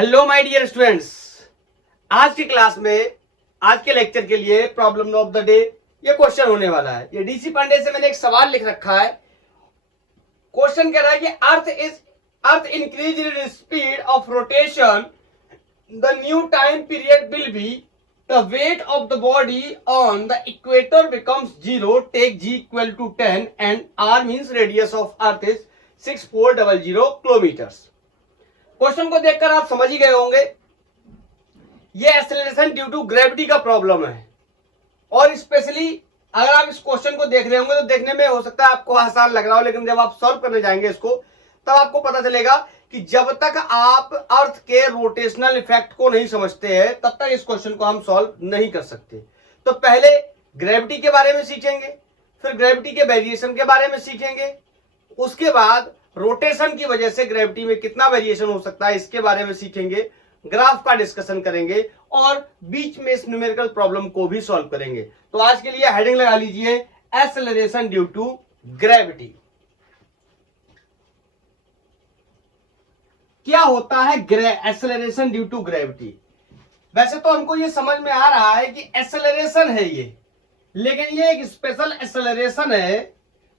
Hello my dear students, आज की class में आज के लेक्चर के लिए प्रॉब्लम ऑफ द डे ये क्वेश्चन होने वाला है। ये डीसी पांडे से मैंने एक सवाल लिख रखा है। क्वेश्चन कह रहा है कि earth increase in speed of rotation, the new time period will be the weight of the body on the equator becomes 0, take g equal to 10 and r means radius of earth is 6400 kilometres. Question को देखकर आप समझ ही गए होंगे ये acceleration due to gravity का problem है। और स्पेशली अगर आप इस क्वेश्चन को देख रहे होंगे तो देखने में हो सकता है आपको आसान लग रहा हो, लेकिन जब आप सॉल्व करने जाएंगे इसको तब आपको पता चलेगा कि जब तक आप अर्थ के रोटेशनल इफेक्ट को नहीं समझते हैं तब तक इस क्वेश्चन को हम सॉल्व नहीं कर सकते। तो पहले ग्रेविटी के बारे में सीखेंगे, फिर ग्रेविटी के वेरिएशन के बारे में सीखेंगे, उसके बाद रोटेशन की वजह से ग्रेविटी में कितना वेरिएशन हो सकता है इसके बारे में सीखेंगे, ग्राफ का डिस्कशन करेंगे और बीच में इस न्यूमेरिकल प्रॉब्लम को भी सॉल्व करेंगे। तो आज के लिए हेडिंग लगा लीजिए एक्सेलरेशन ड्यू टू ग्रेविटी। क्या होता है एक्सेलरेशन ड्यू टू ग्रेविटी? वैसे तो हमको ये समझ में आ रहा है कि एक्सेलरेशन है ये, लेकिन ये एक स्पेशल एक्सेलरेशन है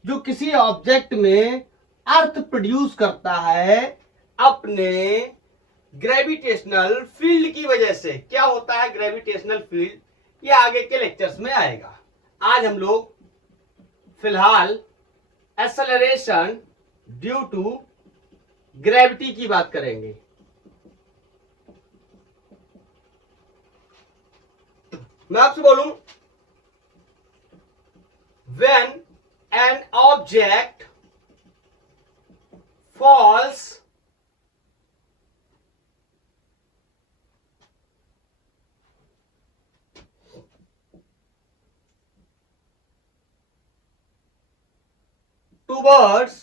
जो किसी ऑब्जेक्ट में अर्थ प्रोड्यूस करता है अपने ग्रेविटेशनल फील्ड की वजह से। क्या होता है ग्रेविटेशनल फील्ड, ये आगे के लेक्चर्स में आएगा। आज हम लोग फिलहाल एक्सेलरेशन ड्यू टू ग्रेविटी की बात करेंगे। मैं आपसे बोलूं, when an object falls towards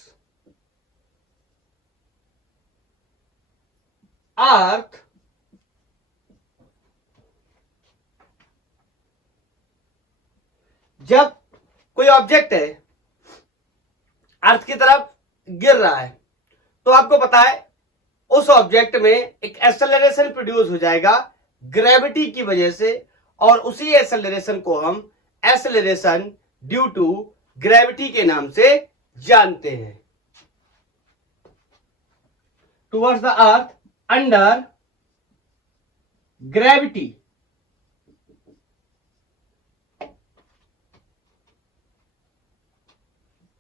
earth, जब कोई ऑब्जेक्ट है अर्थ की तरफ गिर रहा है तो आपको पता है उस ऑब्जेक्ट में एक एक्सेलरेशन प्रोड्यूस हो जाएगा ग्रेविटी की वजह से, और उसी एक्सेलरेशन को हम एक्सेलरेशन ड्यू टू ग्रेविटी के नाम से जानते हैं। Towards the earth under gravity,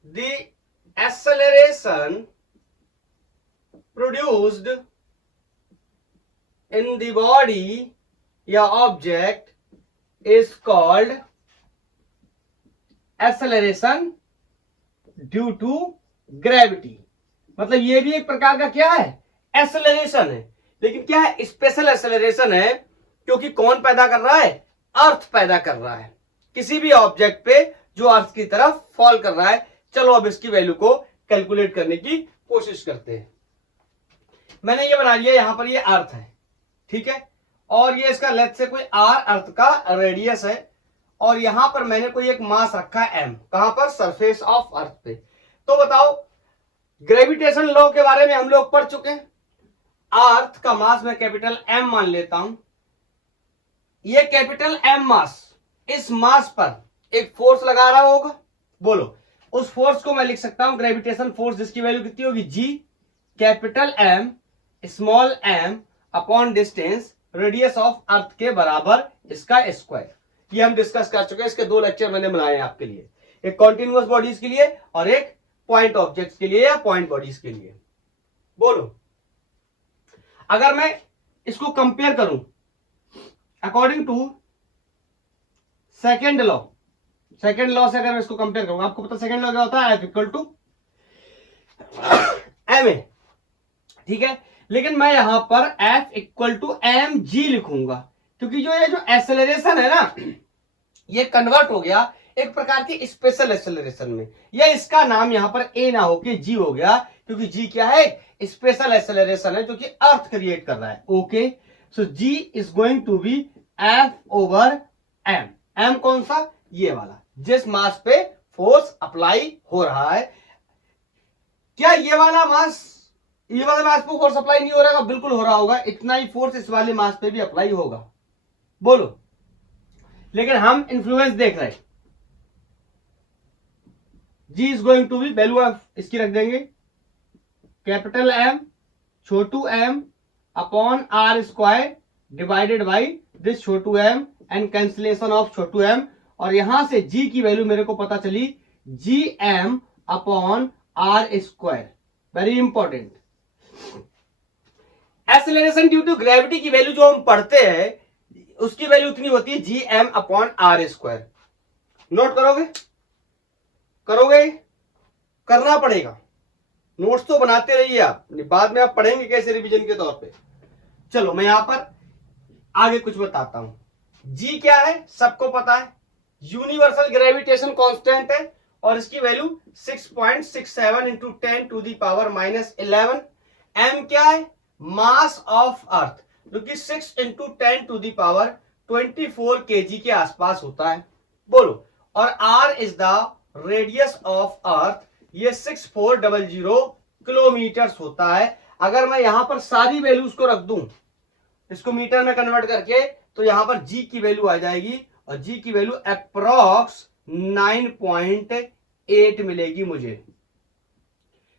the acceleration produced in the body या object is called acceleration due to gravity। मतलब ये भी एक प्रकार का क्या है, एक्सेलरेशन है, लेकिन क्या है, स्पेशल एक्सेलरेशन है, क्योंकि कौन पैदा कर रहा है, अर्थ पैदा कर रहा है किसी भी ऑब्जेक्ट पे जो अर्थ की तरफ फॉल कर रहा है। चलो अब इसकी वैल्यू को कैलकुलेट करने की कोशिश करते हैं। मैंने ये बना लिया, यहां पर ये अर्थ है, ठीक है, और ये इसका लेंथ से कोई आर अर्थ का रेडियस है, और यहां पर मैंने कोई एक मास रखा है एम, कहां पर, सरफेस ऑफ अर्थ पे। तो बताओ, ग्रेविटेशन लॉ के बारे में हम लोग पढ़ चुके हैं। अर्थ का मास मैं कैपिटल एम मान लेता हूं। ये कैपिटल एम मास, इस मास पर एक फोर्स लगा रहा होगा, बोलो उस फोर्स को मैं लिख सकता हूं ग्रेविटेशन फोर्स, जिसकी वैल्यू कितनी होगी, g capital M small m upon distance radius of earth के बराबर इसका स्क्वायर। ये हम डिस्कस कर चुके हैं, इसके दो लेक्चर मैंने बनाए हैं आपके लिए, एक कॉन्टिन्यूअस बॉडीज के लिए और एक पॉइंट ऑब्जेक्ट्स के लिए या पॉइंट बॉडीज के लिए। बोलो, अगर मैं इसको कंपेयर करूं अकॉर्डिंग टू सेकेंड लॉ से अगर मैं इसको कंपेयर करूंगा, आपको पता सेकेंड लॉ क्या होता है, F equal to M A, ठीक है, लेकिन मैं यहां पर F equal to M G लिखूंगा, क्योंकि जो एक्सेलरेशन है ना, ये कन्वर्ट हो गया एक प्रकार की स्पेशल एक्सेलरेशन में, या इसका नाम यहां पर ए ना होके जी हो गया, क्योंकि जी क्या है, स्पेशल एक्सेलरेशन है जो कि अर्थ क्रिएट कर रहा है। Okay, so G is going to be F over M. M कौन सा, ये वाला, जिस मास पे फोर्स अप्लाई हो रहा है। क्या ये वाला मास ये वाले मास पे फोर्स अप्लाई नहीं हो रहा, बिल्कुल हो रहा होगा, इतना ही फोर्स इस वाले मास पे भी अप्लाई होगा, बोलो। लेकिन हम इन्फ्लुएंस देख रहे हैं, g is going to be, value of इसकी रख देंगे कैपिटल एम छोटू M upon are square divided by this छोटू एम एंड कैंसिलेशन ऑफ छोटू एम, और यहां से जी की वैल्यू मेरे को पता चली G M upon are square, very important. Acceleration due to gravity की वैल्यू जो हम पढ़ते हैं उसकी वैल्यू इतनी होती है G M upon are square. Note करोगे? करोगे? करना पड़ेगा, नोट्स तो बनाते रहिए आप, बाद में आप पढ़ेंगे कैसे रिवीजन के तौर पे। चलो मैं यहां पर आगे कुछ बताता हूं। जी क्या है सबको पता है, यूनिवर्सल ग्रेविटेशन कांस्टेंट है और इसकी value 6.67 into 10 to the power -11। एम क्या है, मास ऑफ अर्थ, जो कि 6 into 10 to the power 24 kg के आसपास होता है, बोलो। और R is the radius of earth, ये 6400 किलोमीटर होता है। अगर मैं यहां पर सारी वैल्यूज को रख दूं इसको मीटर में कन्वर्ट करके, तो यहां पर जी की वैल्यू आ जाएगी और जी की वैल्यू अप्रॉक्स 9.8 मिलेगी मुझे,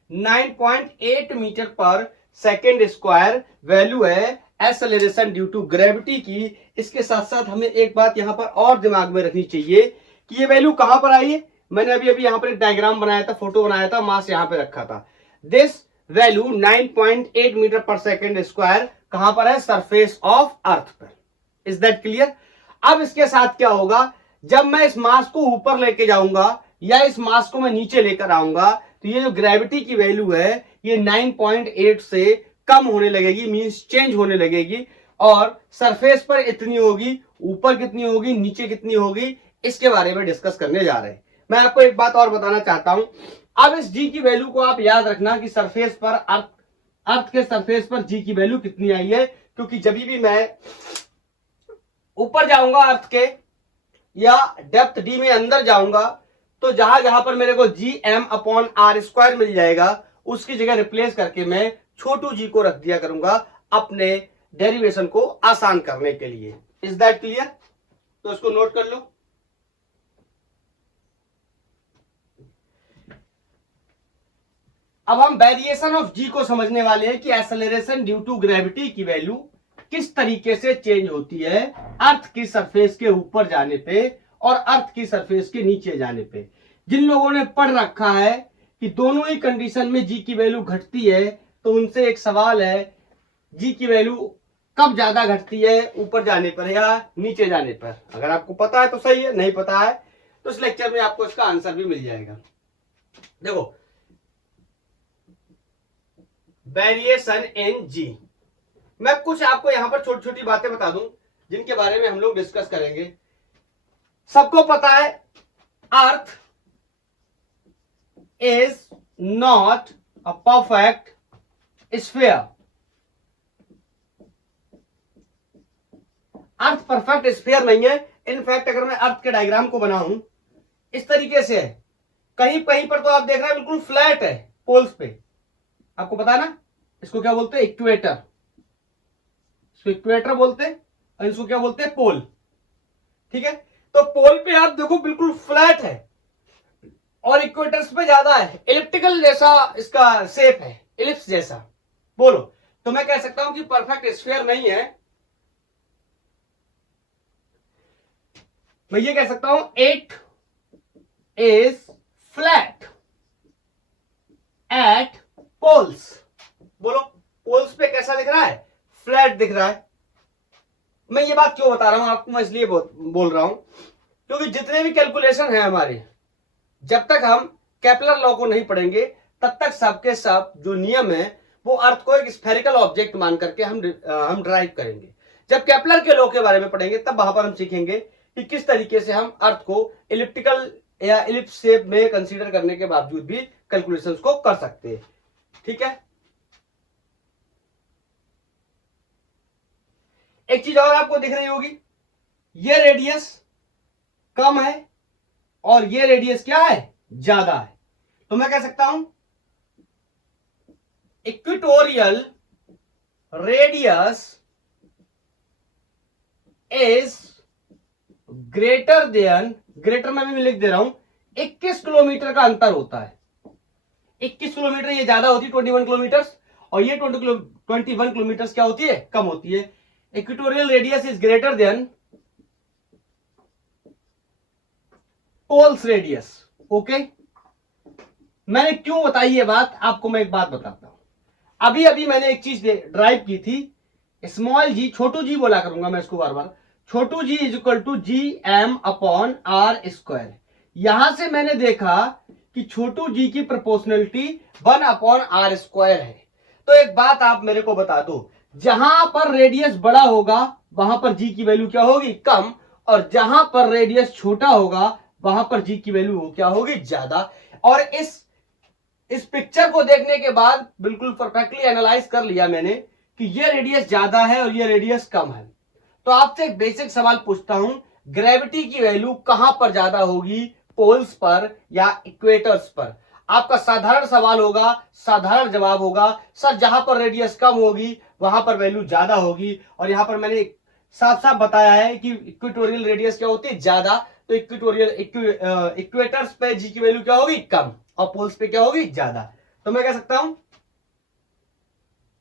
9.8 मीटर पर सेकेंड स्क्वायर वैल्यू है एक्सेलरेशन ड्यू टू ग्रेविटी की। इसके साथ साथ हमें एक बात यहां पर और दिमाग में रखनी चाहिए कि ये वैल्यू कहां पर आई है। मैंने अभी यहां पर एक डायग्राम बनाया था, फोटो बनाया था, मास यहां पे रखा था। दिस वैल्यू 9.8 मीटर पर सेकेंड स्क्वायर कहां पर है, सरफेस ऑफ अर्थ पर। Is that clear? अब इसके साथ क्या होगा, जब मैं इस मास को ऊपर लेके जाऊंगा या इस मास को मैं नीचे लेकर आऊंगा, तो ये जो ग्रेविटी की वैल्यू है ये 9.8 से कम होने लगेगी, मींस चेंज होने लगेगी, और सरफेस पर इतनी होगी, ऊपर कितनी होगी, नीचे कितनी होगी, इसके बारे में डिस्कस करने जा रहे हैं। मैं आपको एक बात और बताना चाहता हूं। अब इस जी की वैल्यू को आप याद रखना कि सरफेस पर अर्थ के सरफेस पर जी की वैल्यू कितनी आई है, क्योंकि जब भी मैं ऊपर जाऊंगा अर्थ के या डेप्थ डी में अंदर जाऊंगा, तो जहां जहां पर मेरे को g M upon are square मिल जाएगा, उसकी जगह रिप्लेस करके मैं छोटू जी को रख दिया करूंगा अपने डेरिवेशन को आसान करने के लिए। Is that clear? तो इसको नोट कर लो। अब हम वेरिएशन ऑफ जी को समझने वाले हैं कि एक्सेलरेशन ड्यू टू ग्रेविटी की वैल्यू किस तरीके से चेंज होती है अर्थ की सरफेस के ऊपर जाने पे और अर्थ की सरफेस के नीचे जाने पे। जिन लोगों ने पढ़ रखा है कि दोनों ही कंडीशन में जी की वैल्यू घटती है, तो उनसे एक सवाल है, जी की वैल्यू कब ज्यादा घटती है, ऊपर जाने पर या नीचे जाने पर? अगर आपको पता है तो सही है, नहीं पता है तो इस लेक्चर में आपको इसका आंसर भी मिल जाएगा। देखो, वेरिएशन इन जी, मैं कुछ आपको यहां पर छोटी छोटी बातें बता दूं जिनके बारे में हम लोग डिस्कस करेंगे। सबको पता है अर्थ is not a perfect sphere. Earth perfect sphere नहीं है। इनफैक्ट अगर मैं अर्थ के डायग्राम को बनाऊं इस तरीके से है, कहीं कहीं पर तो आप देख रहे हैं बिल्कुल फ्लैट है पोल्स पे, आपको पता है ना, इसको क्या बोलते हैं, इक्वेटर। इसको इक्वेटर बोलते हैं और इसको क्या बोलते हैं, पोल। ठीक है, तो पोल पे आप देखो बिल्कुल फ्लैट है और इक्वेटर्स पे ज्यादा है, इलिप्टिकल जैसा इसका शेप है, इलिप्स जैसा, बोलो। तो मैं कह सकता हूं कि परफेक्ट स्फीयर नहीं है। मैं ये कह सकता हूं it is flat at poles. बोलो, पोल्स पे कैसा दिख रहा है, फ्लैट दिख रहा है। मैं ये बात क्यों बता रहा हूं आपको, मैं इसलिए बोल रहा हूं क्योंकि जितने भी कैलकुलेशन है हमारे, जब तक हम केपलर लॉ को नहीं पढ़ेंगे तब तक सबके सब जो नियम है वो अर्थ को एक स्फेरिकल ऑब्जेक्ट मान करके हम ड्राइव करेंगे। जब केपलर के लॉ के बारे में पढ़ेंगे तब वहां पर हम सीखेंगे कि किस तरीके से हम अर्थ को इलिप्टिकल या इलिप्स शेप में कंसीडर करने के बावजूद भी कैलकुलेशंस को कर सकते हैं। ठीक है, एक चीज और आपको दिख रही होगी, ये रेडियस कम है और ये रेडियस क्या है, ज्यादा है। तो मैं कह सकता हूं equatorial radius is greater then, greater में भी मैं लिख दे रहा हूं, 21 किलोमीटर का अंतर होता है। 21 किलोमीटर ये ज्यादा होती है 21 किलोमीटर, और ये 21 किलोमीटर क्या होती है, कम होती है। Equatorial radius is greater than poles radius. Okay, मैंने क्यों बताई ये बात, आपको मैं एक बात बताता हूं। अभी अभी मैंने एक चीज ड्राइव की थी, स्मॉल जी, छोटू जी बोला करूंगा मैं इसको बार बार, छोटू g is equal to g M upon are square. यहां से मैंने देखा कि छोटू जी की प्रोपोर्शनलिटी 1 अपॉन आर स्क्वायर है। तो एक बात आप मेरे को बता दो, जहां पर रेडियस बड़ा होगा वहां पर जी की वैल्यू क्या होगी, कम, और जहां पर रेडियस छोटा होगा वहां पर जी की वैल्यू क्या होगी, ज्यादा। और इस पिक्चर को देखने के बाद बिल्कुल परफेक्टली एनालाइज कर लिया मैंने कि ये रेडियस ज्यादा है और ये रेडियस कम है। तो आपसे एक बेसिक सवाल पूछता हूं, ग्रेविटी की वैल्यू कहां पर ज्यादा होगी, पोल्स पर या इक्वेटर्स पर? आपका साधारण सवाल होगा, साधारण जवाब होगा, सर जहां पर रेडियस कम होगी वहां पर वैल्यू ज्यादा होगी। और यहां पर मैंने साफ साफ बताया है कि इक्वेटोरियल रेडियस क्या होती है, ज्यादा, तो इक्वेटर्स पे जी की वैल्यू क्या होगी, कम, और पोल्स पे क्या होगी, ज्यादा। तो मैं कह सकता हूं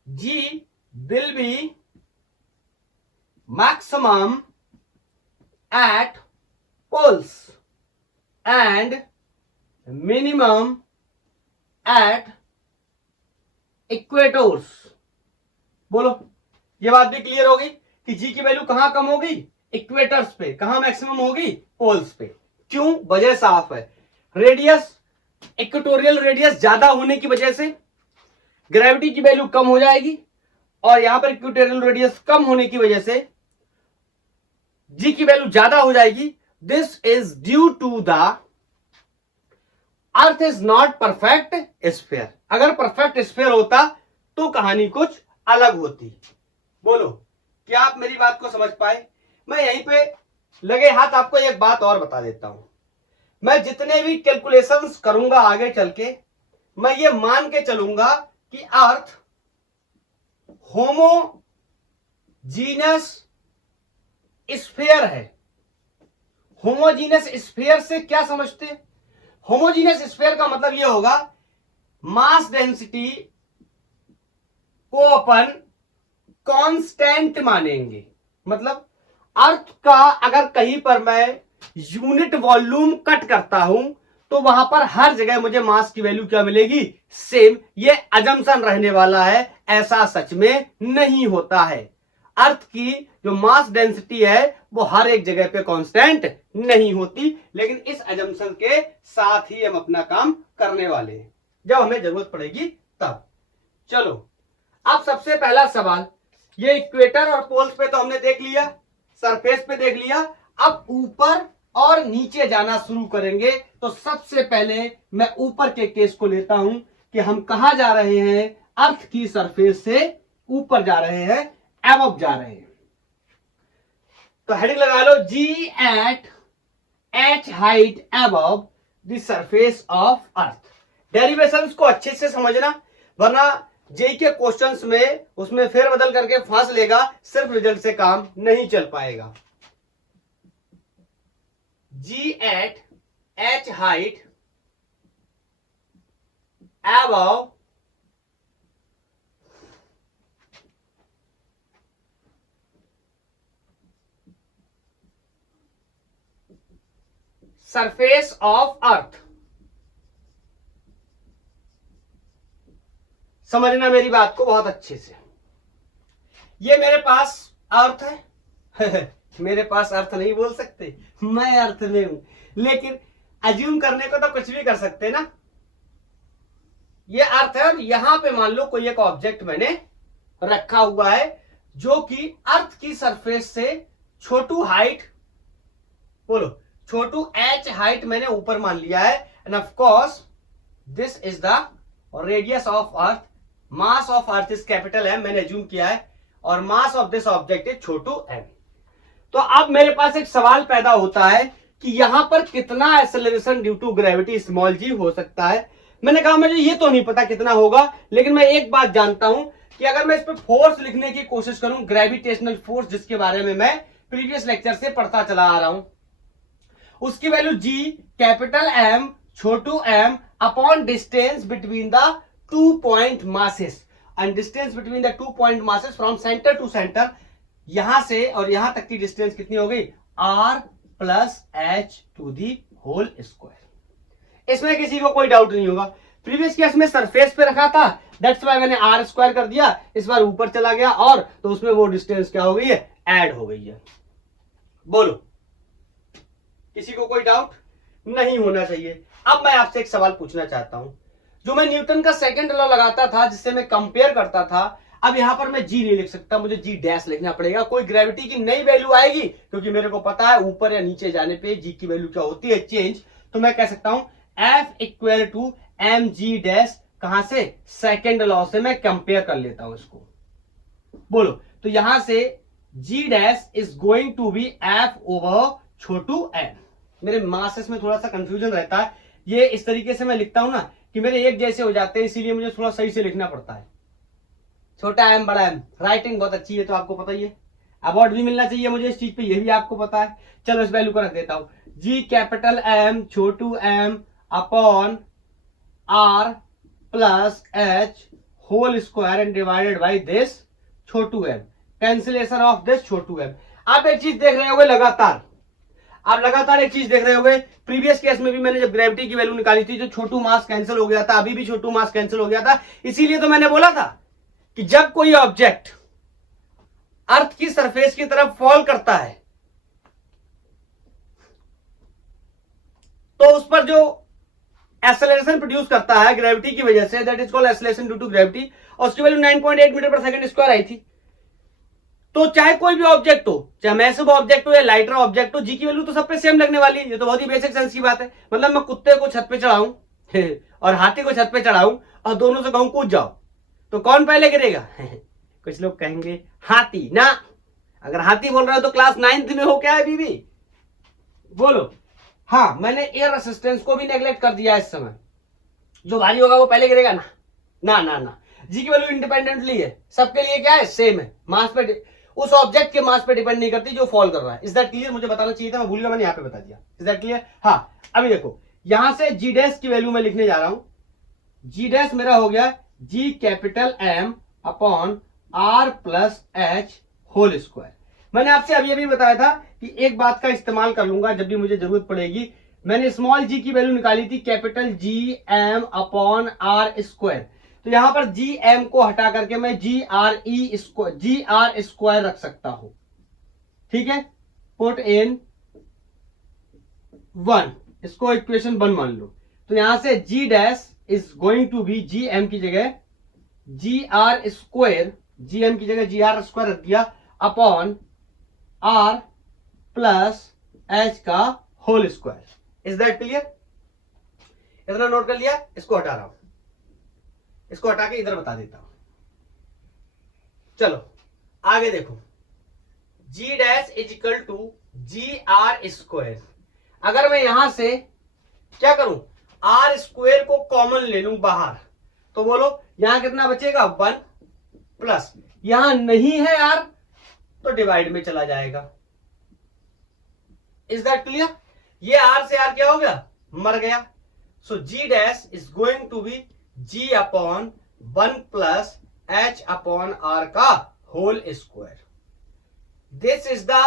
g will be maximum at poles and minimum at equators. बोलो, ये बात भी क्लियर होगी कि जी की वैल्यू कहां कम होगी, इक्वेटर्स पे, कहां मैक्सिमम होगी, पोल्स पे। क्यों, वजह साफ है, रेडियस, इक्वेटोरियल रेडियस ज्यादा होने की वजह से ग्रेविटी की वैल्यू कम हो जाएगी, और यहां पर इक्वेटोरियल रेडियस कम होने की वजह से जी की वैल्यू ज्यादा हो जाएगी। This is due to the earth is not perfect sphere. अगर परफेक्ट स्फीयर होता तो कहानी कुछ अलग होती। बोलो, क्या आप मेरी बात को समझ पाए? मैं यहीं पे लगे हाथ आपको एक बात और बता देता हूं, मैं जितने भी कैलकुलेशंस करूंगा आगे चल के, मैं ये मान के चलूंगा कि अर्थ होमोजीनस स्फीयर है। होमोजीनस स्फीयर से क्या समझते हैं? होमोजीनस स्फीयर का मतलब यह होगा मास डेंसिटी को अपन कांस्टेंट मानेंगे। मतलब अर्थ का अगर कहीं पर मैं यूनिट वॉल्यूम कट करता हूं तो वहां पर हर जगह मुझे मास की वैल्यू क्या मिलेगी, सेम। ये अजम्पशन रहने वाला है, ऐसा सच में नहीं होता है। अर्थ की जो मास डेंसिटी है वो हर एक जगह पे कांस्टेंट नहीं होती, लेकिन इस अजम्पशन के साथ ही हम अपना काम करने वाले हैं, जब हमें जरूरत पड़ेगी तब। चलो, अब सबसे पहला सवाल, ये इक्वेटर और पोल्स पे तो हमने देख लिया, सरफेस पे देख लिया, अब ऊपर और नीचे जाना शुरू करेंगे। तो सबसे पहले मैं ऊपर के केस को लेता हूं कि हम कहां जा रहे हैं, अर्थ की सरफेस से ऊपर जा रहे हैं, एबव जा रहे हैं। तो हेडिंग लगा लो, g at h height above the surface of earth. Derivations को अच्छे से समझना, वरना जेई के क्वेश्चंस में उसमें फेरबदल करके फांस लेगा, सिर्फ रिजल्ट से काम नहीं चल पाएगा। G at h height above surface of earth. समझना मेरी बात को बहुत अच्छे से। ये मेरे पास अर्थ है मेरे पास अर्थ नहीं बोल सकते, मैं अर्थ में हूं, लेकिन अज्यूम करने को तो कुछ भी कर सकते ना। ये अर्थ है, और यहां पे मान लो कोई एक ऑब्जेक्ट मैंने रखा हुआ है जो कि अर्थ की सरफेस से छोटू हाइट, बोलो छोटू एच हाइट मैंने ऊपर मान लिया है, and of course this is the radius of earth. Mass of earth is capital M, मैंने अज्यूम किया है, और mass of this object is छोटू एम। तो अब मेरे पास एक सवाल पैदा होता है कि यहां पर कितना acceleration due to gravity small g हो सकता है। मैंने कहा मुझे ये तो नहीं पता कितना होगा, लेकिन मैं एक बात जानता हूं कि अगर मैं इस पर फोर्स लिखने की कोशिश करूं, ग्रेविटेशनल फोर्स, जिसके बारे में मैं प्रीवियस लेक्चर से पढ़ता चला आ रहा हूं, उसकी वैल्यू G कैपिटल M छोटू m upon distance between the 2 point masses, and distance between the 2 point masses from centre to centre, यहां से और यहां तक की डिस्टेंस कितनी हो गई, R plus H to the whole square. इसमें किसी को कोई डाउट नहीं होगा। प्रीवियस केस में सरफेस पे रखा था, दैट्स वाई मैंने R स्क्वायर कर दिया, इस बार ऊपर चला गया और तो उसमें वो डिस्टेंस क्या हो गई है, ऐड हो गई है। बोलो, किसी को कोई डाउट नहीं होना चाहिए। अब मैं आपसे एक सवाल पूछना चाहता हूं, जो मैं न्यूटन का सेकंड लॉ लगाता था, जिससे मैं कंपेयर करता था, अब यहां पर मैं G नहीं लिख सकता, मुझे G डैश लिखना पड़ेगा। कोई ग्रेविटी की नई वैल्यू आएगी, क्योंकि मेरे को पता है ऊपर या नीचे जाने पे G की वैल्यू क्या होती है, चेंज। तो मैं कह सकता हूं F equal to mg dash, कहां से, सेकंड लॉ से मैं कंपेयर कर लेता हूं इसको। बोलो, तो यहां से G dash is going to be F over छोटू m। मेरे मासेस में थोड़ा सा कंफ्यूजन रहता है, ये इस तरीके से मैं लिखता हूं ना कि मेरे एक जैसे हो जाते हैं, इसीलिए मुझे थोड़ा सही से लिखना पड़ता है। छोटा m बड़ा m, राइटिंग बहुत अच्छी है तो आपको पता ही है, अवार्ड भी मिलना चाहिए मुझे इस चीज पे, ये भी आपको पता है। चलो इस वैल्यू को रख देता हूं, G कैपिटल M छोटू m upon R plus H whole square and divided by this छोटू m, कैंसिलेशन ऑफ दिस छोटू m। आप एक चीज देख रहे होगे लगातार, आप लगातार एक चीज देख रहे होगे, प्रीवियस केस में भी मैंने जब ग्रेविटी की वैल्यू निकाली थी, जो छोटू मास कैंसिल हो गया था, अभी भी छोटू मास कैंसिल हो गया था। इसीलिए तो मैंने बोला था कि जब कोई ऑब्जेक्ट अर्थ की सरफेस की तरफ फॉल करता है, तो उस पर जो एक्सेलरेशन प्रोड्यूस करता है ग्रेविटी की वजह से, that is called acceleration due to gravity, और उसकी वैल्यू 9.8 मीटर पर सेकंड स्क्वायर आई थी। तो चाहे कोई भी ऑब्जेक्ट हो, चाहे मैसिव ऑब्जेक्ट हो या लाइटर ऑब्जेक्ट हो, जी की वैल्यू तो सब पे सेम लगने वाली है। ये तो बहुत ही बेसिक सेंस की बात है। मतलब मैं कुत्ते को छत पे चढ़ाऊं और हाथी को छत पे चढ़ाऊं और दोनों से कहूं कूद जाओ, तो कौन पहले गिरेगा कुछ लोग कहेंगे हाथी ना। अगर हाथी बोल रहा हो तो क्लास 9th में हो क्या है अभी भी? बोलो। हाँ, मैंने एयर रेसिस्टेंस को भी नेग्लेक्ट कर दिया इस समय। जो भारी होगा वो पहले गिरेगा ना, ना ना ना। जी की वैल्यू इंडिपेंडेंटली है, सबके लिए क्या है, सेम है। मास पे, उस ऑब्जेक्ट के मास पे डिपेंड नहीं करती जो फॉल कर रहा है। Is that clear? मुझे बताना चाहिए था, मैं भूल गया, मैंने यहाँ पे बता दिया। Is that clear? हाँ, अभी देखो यहां से जी डैश की वैल्यू मैं लिखने जा रहा हूं। जी डैश मेरा हो गया g capital M upon R plus H whole square. मैंने आपसे अभी अभी बताया था कि एक बात का इस्तेमाल कर लूंगा जब भी मुझे जरूरत पड़ेगी। मैंने स्मॉल जी की वैल्यू निकाली थी capital G M upon R square, तो यहां पर जी एम को हटा करके मैं जी आर स्क्वायर रख सकता हूं। ठीक है, पुट इन 1, इसको इक्वेशन 1 मान लो। तो यहां से g dash is going to be g m की जगह g r square, g m की जगह जी आर स्क्वायर रख दिया अपॉन आर प्लस एच का whole square. Is that clear? इतना नोट कर लिया? इसको हटा रहा हूं, इसको हटा के इधर बता देता हूं। चलो आगे देखो, g dash is equal to g r square. अगर मैं यहां से क्या करूं, आर स्क्वायर को कॉमन ले लूं बाहर, तो बोलो यहां कितना बचेगा, 1 प्लस, यहां नहीं है आर तो डिवाइड में चला जाएगा। Is that clear? ये आर से आर क्या हो गया, मर गया। So g dash is going to be G upon 1 plus H upon R का whole square. This is the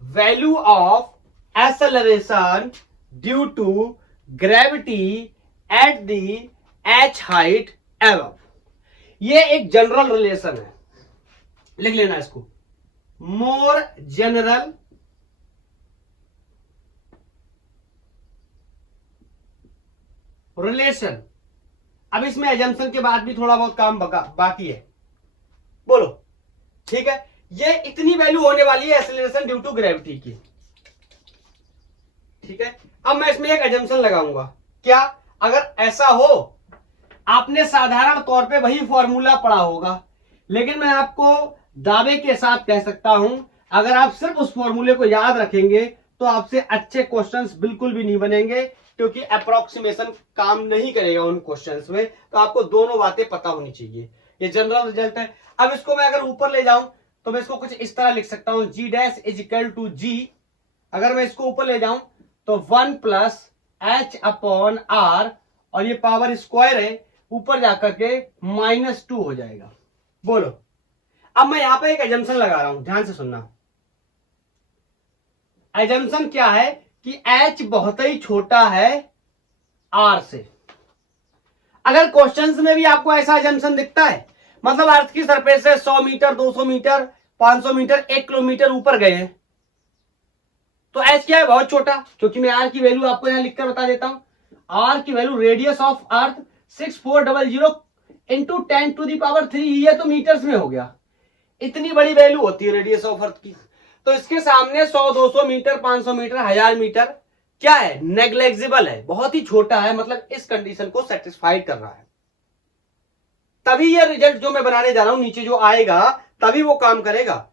value of acceleration due to gravity at the H height above. ये एक general relation है, लिख लेना इसको, more general relation. अब इसमें assumption के बाद भी थोड़ा बहुत काम बाकी है। बोलो, ठीक है। ये इतनी वैल्यू होने वाली है एक्सेलरेशन ड्यू टू ग्रेविटी की, ठीक है। अब मैं इसमें एक एजम्पशन लगाऊंगा, क्या, अगर ऐसा हो, आपने साधारण तौर पे वही फॉर्मूला पढ़ा होगा, लेकिन मैं आपको दावे के साथ कह सकता हूं, अगर आप सिर्फ उस फॉर्मूले को याद रखेंगे तो आपसे अच्छे क्वेश्चंस बिल्कुल भी नहीं बनेंगे। क्योंकि अप्रोक्सीमेशन काम नहीं करेगा उन क्वेश्चंस में, तो आपको दोनों बातें पता होनी चाहिए। ये जनरल रिजल्ट है। अब इसको मैं अगर ऊपर ले जाऊं तो मैं इसको कुछ इस तरह लिख सकता हूं, g dash is equal to जी, अगर मैं इसको ऊपर ले जाऊं तो 1 प्लस एच अपॉन आर, और ये पावर स्क्वायर है, ऊपर जाकर के -2 हो जाएगा। बोलो, अब मैं यहां पे एक एजम्पशन लगा रहा हूं, ध्यान से सुनना। एजम्पशन क्या है कि h बहुत ही छोटा है r से। अगर क्वेश्चंस में भी आपको ऐसा एजम्पशन दिखता है, मतलब अर्थ की सरफेस से 100 मीटर, 200 मीटर, 500 मीटर, 1 किलोमीटर ऊपर गए हैं, तो h क्या है, बहुत छोटा। क्योंकि मैं r की वैल्यू आपको यहां लिखकर बता देता हूं। r की value radius of earth 6400 into 10⁻3, ये तो मीटर्स में हो गया। इतनी बड़ी वैल्यू होती है रेडियस ऑफ अर्थ की। तो इसके सामने 100, 200 मीटर, 500 मीटर, 1000 मीटर क्या है, नेग्लेक्जिबल है, बहुत ही छोटा है, मतलब इस कंडीशन को सेटिस्फाइड कर रहा है। तभी ये रिजल्ट जो मैं बनाने जा रहा हूं नीचे जो आएगा, तभी वो काम करेगा।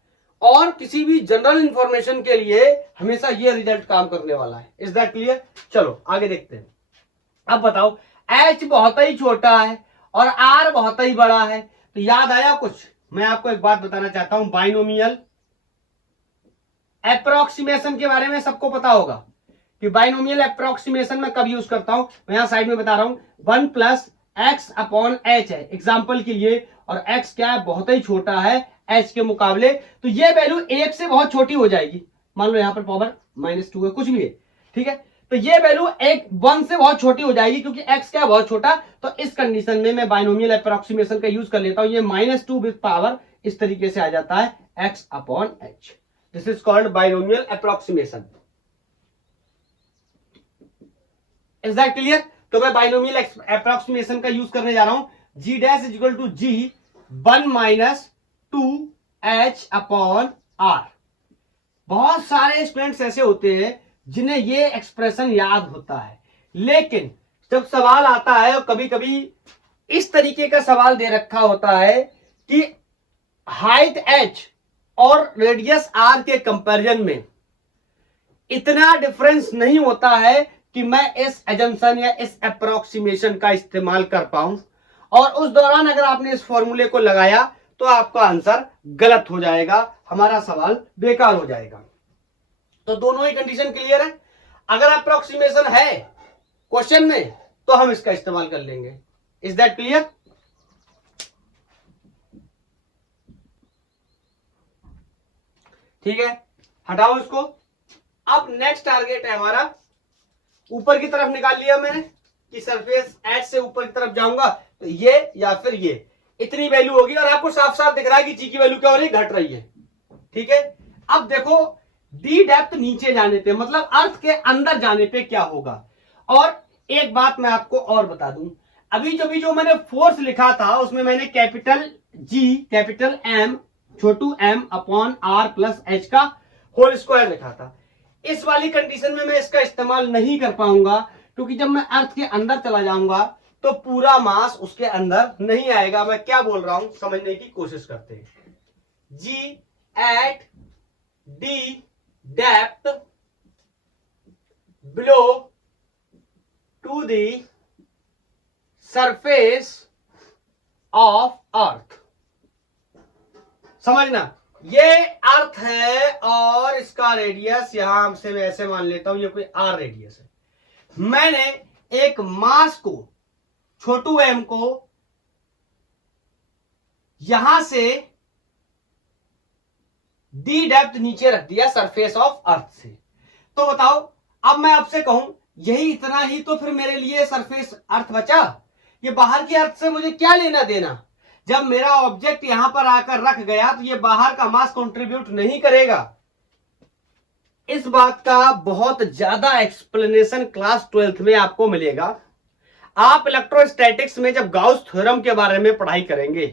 और किसी भी जनरल इंफॉर्मेशन के लिए हमेशा ये रिजल्ट काम करने वाला है। Is that clear? चलो आगे देखते हैं। अब बताओ, h बहुत ही छोटा है और r बहुत ही बड़ा है, तो याद आया कुछ? मैं आपको एक बात बताना चाहता हूं, बाइनोमियल अप्रोक्सीमेशन के बारे में सबको पता होगा कि बाइनोमियल अप्रोक्सीमेशन में कब यूज करता हूं। मैं यहां साइड में बता रहा हूं, 1 प्लस एक्स अपॉन एच है एग्जाम्पल के लिए, और x क्या है, बहुत ही छोटा है h के मुकाबले, तो ये वैल्यू 1 से बहुत छोटी हो जाएगी। मान लो यहां पर पावर -2 है, कुछ भी है, ठीक है, तो ये वैल्यू 1 से बहुत छोटी हो जाएगी क्योंकि x क्या है, बहुत छोटा। तो इस कंडीशन में मैं बाइनोमियल अप्रोक्सीमेशन का यूज कर लेता हूं, ये -2 विद पावर इस तरीके से आ जाता है x upon h। This is called binomial approximation. Is that clear? तो मैं बाइनोमियल अप्रोक्सीमेशन का यूज करने जा रहा हूं, g dash is equal to g 1 - 2h upon r। बहुत सारे स्टूडेंट्स ऐसे होते हैं जिन्हें ये एक्सप्रेशन याद होता है, लेकिन जब सवाल आता है, और कभी कभी इस तरीके का सवाल दे रखा होता है कि हाइट h और रेडियस r के कंपैरिजन में इतना डिफरेंस नहीं होता है कि मैं इस एजम्पशन या इस अप्रोक्सीमेशन का इस्तेमाल कर पाऊं, और उस दौरान अगर आपने इस फॉर्मूले को लगाया तो आपका आंसर गलत हो जाएगा, हमारा सवाल बेकार हो जाएगा। तो दोनों ही कंडीशन क्लियर है। अगर अप्रोक्सीमेशन है क्वेश्चन में तो हम इसका इस्तेमाल कर लेंगे। Is that clear? ठीक है, हटाओ इसको। अब नेक्स्ट टारगेट है हमारा, ऊपर की तरफ निकाल लिया मैंने कि सरफेस एच से ऊपर की तरफ जाऊंगा तो ये या फिर ये इतनी वैल्यू होगी, और आपको साफ साफ दिख रहा है कि जी की वैल्यू क्या हो रही है, घट रही है। ठीक है, अब देखो डी डेप्थ नीचे जाने पे, मतलब अर्थ के अंदर जाने पे क्या होगा। और एक बात मैं आपको और बता दूं, अभी जो मैंने फोर्स लिखा था उसमें मैंने कैपिटल जी, कैपिटल एम, छोटू M upon are plus H का होल स्क्वायर लिखा था। इस वाली कंडीशन में मैं इसका इस्तेमाल नहीं कर पाऊंगा, क्योंकि जब मैं अर्थ के अंदर चला जाऊंगा तो पूरा मास उसके अंदर नहीं आएगा। मैं क्या बोल रहा हूं समझने की कोशिश करते हैं। G at d depth below to the surface of earth, समझना, ये अर्थ है और इसका रेडियस यहां से मैं ऐसे मान लेता हूं ये कोई आर रेडियस है। मैंने एक मास को, छोटू एम को यहां से डी डेप्थ नीचे रख दिया सरफेस ऑफ अर्थ से। तो बताओ, अब मैं आपसे कहूं यही इतना ही तो फिर मेरे लिए सरफेस अर्थ बचा। ये बाहर की अर्थ से मुझे क्या लेना देना, जब मेरा ऑब्जेक्ट यहां पर आकर रख गया तो ये बाहर का मास कंट्रीब्यूट नहीं करेगा। इस बात का बहुत ज्यादा एक्सप्लेनेशन क्लास 12th में आपको मिलेगा। आप इलेक्ट्रोस्टैटिक्स में जब गाउस थ्योरम के बारे में पढ़ाई करेंगे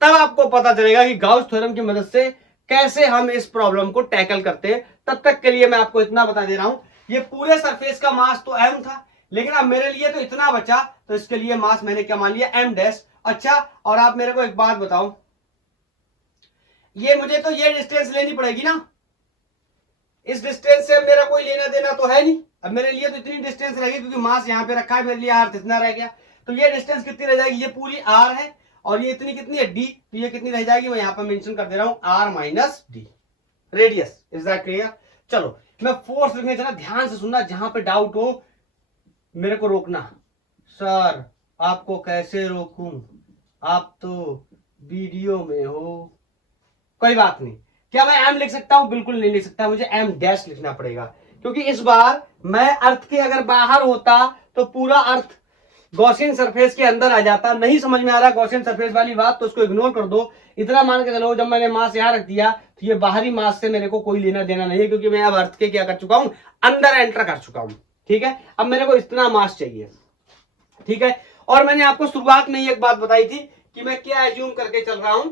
तब आपको पता चलेगा कि गाउस थ्योरम की मदद से कैसे हम इस प्रॉब्लम को टैकल करते हैं। तब तक के लिए मैं आपको इतना बता दे रहा हूं, ये पूरे सरफेस का मास तो m था, लेकिन अब मेरे लिए तो इतना बचा, तो इसके लिए मास मैंने क्या मान लिया, m डैश। अच्छा, और आप मेरे को एक बात बताओ, ये मुझे तो ये डिस्टेंस लेनी पड़ेगी ना, इस डिस्टेंस से अब मेरा कोई लेना देना तो है नहीं, अब मेरे लिए तो इतनी डिस्टेंस रहेगी क्योंकि मास यहाँ पे रखा है, मेरे लिए अर्थ इतना रह गया। तो ये डिस्टेंस कितनी रह जाएगी, ये पूरी आर है और ये इतनी कितनी है डी, तो ये कितनी रह जाएगी, मैं यहाँ पर मेंशन कर दे रहा हूं R minus D radius. Is that clear? चलो मैं फोर्स लिखने चला, ध्यान से सुनना, जहां पे डाउट हो मेरे को रोकना। सर आपको कैसे रोकूं, आप तो वीडियो में हो। कोई बात नहीं, क्या मैं एम लिख सकता हूं? बिल्कुल नहीं लिख सकता, मुझे एम डैश लिखना पड़ेगा क्योंकि इस बार मैं अर्थ के अगर बाहर होता तो पूरा अर्थ गॉसियन सरफेस के अंदर आ जाता। नहीं समझ में आ रहा गॉसियन सरफेस वाली बात तो उसको इग्नोर कर दो। इतना मान के चलो, जब मैंने मास यहां रख दिया तो ये बाहरी मास से मेरे को कोई लेना देना नहीं है क्योंकि मैं अब अर्थ के क्या कर चुका हूं, अंदर एंटर कर चुका हूं। ठीक है, अब मेरे को इतना मास चाहिए। ठीक है, और मैंने आपको शुरुआत में ही एक बात बताई थी कि मैं क्या एज्यूम करके चल रहा हूं।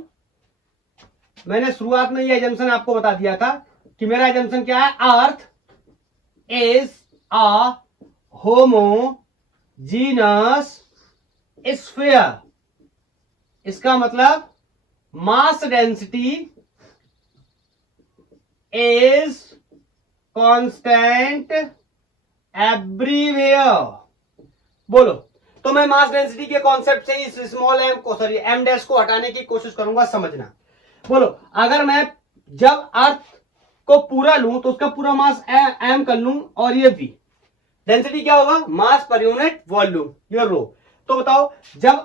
मैंने शुरुआत में ये एजम्पशन आपको बता दिया था कि मेरा एजम्पशन क्या है, earth is a homogeneous sphere. इसका मतलब mass density is constant everywhere. बोलो, तो मैं मास डेंसिटी के कॉन्सेप्ट से इस स्मॉल एम को, सॉरी एम डैश को हटाने की कोशिश करूंगा, समझना। बोलो, अगर मैं जब अर्थ को पूरा लूं तो उसका पूरा मास एम कर लूं और ये वी, डेंसिटी क्या होगा, मास पर यूनिट वॉल्यूम, ये रो। तो बताओ, जब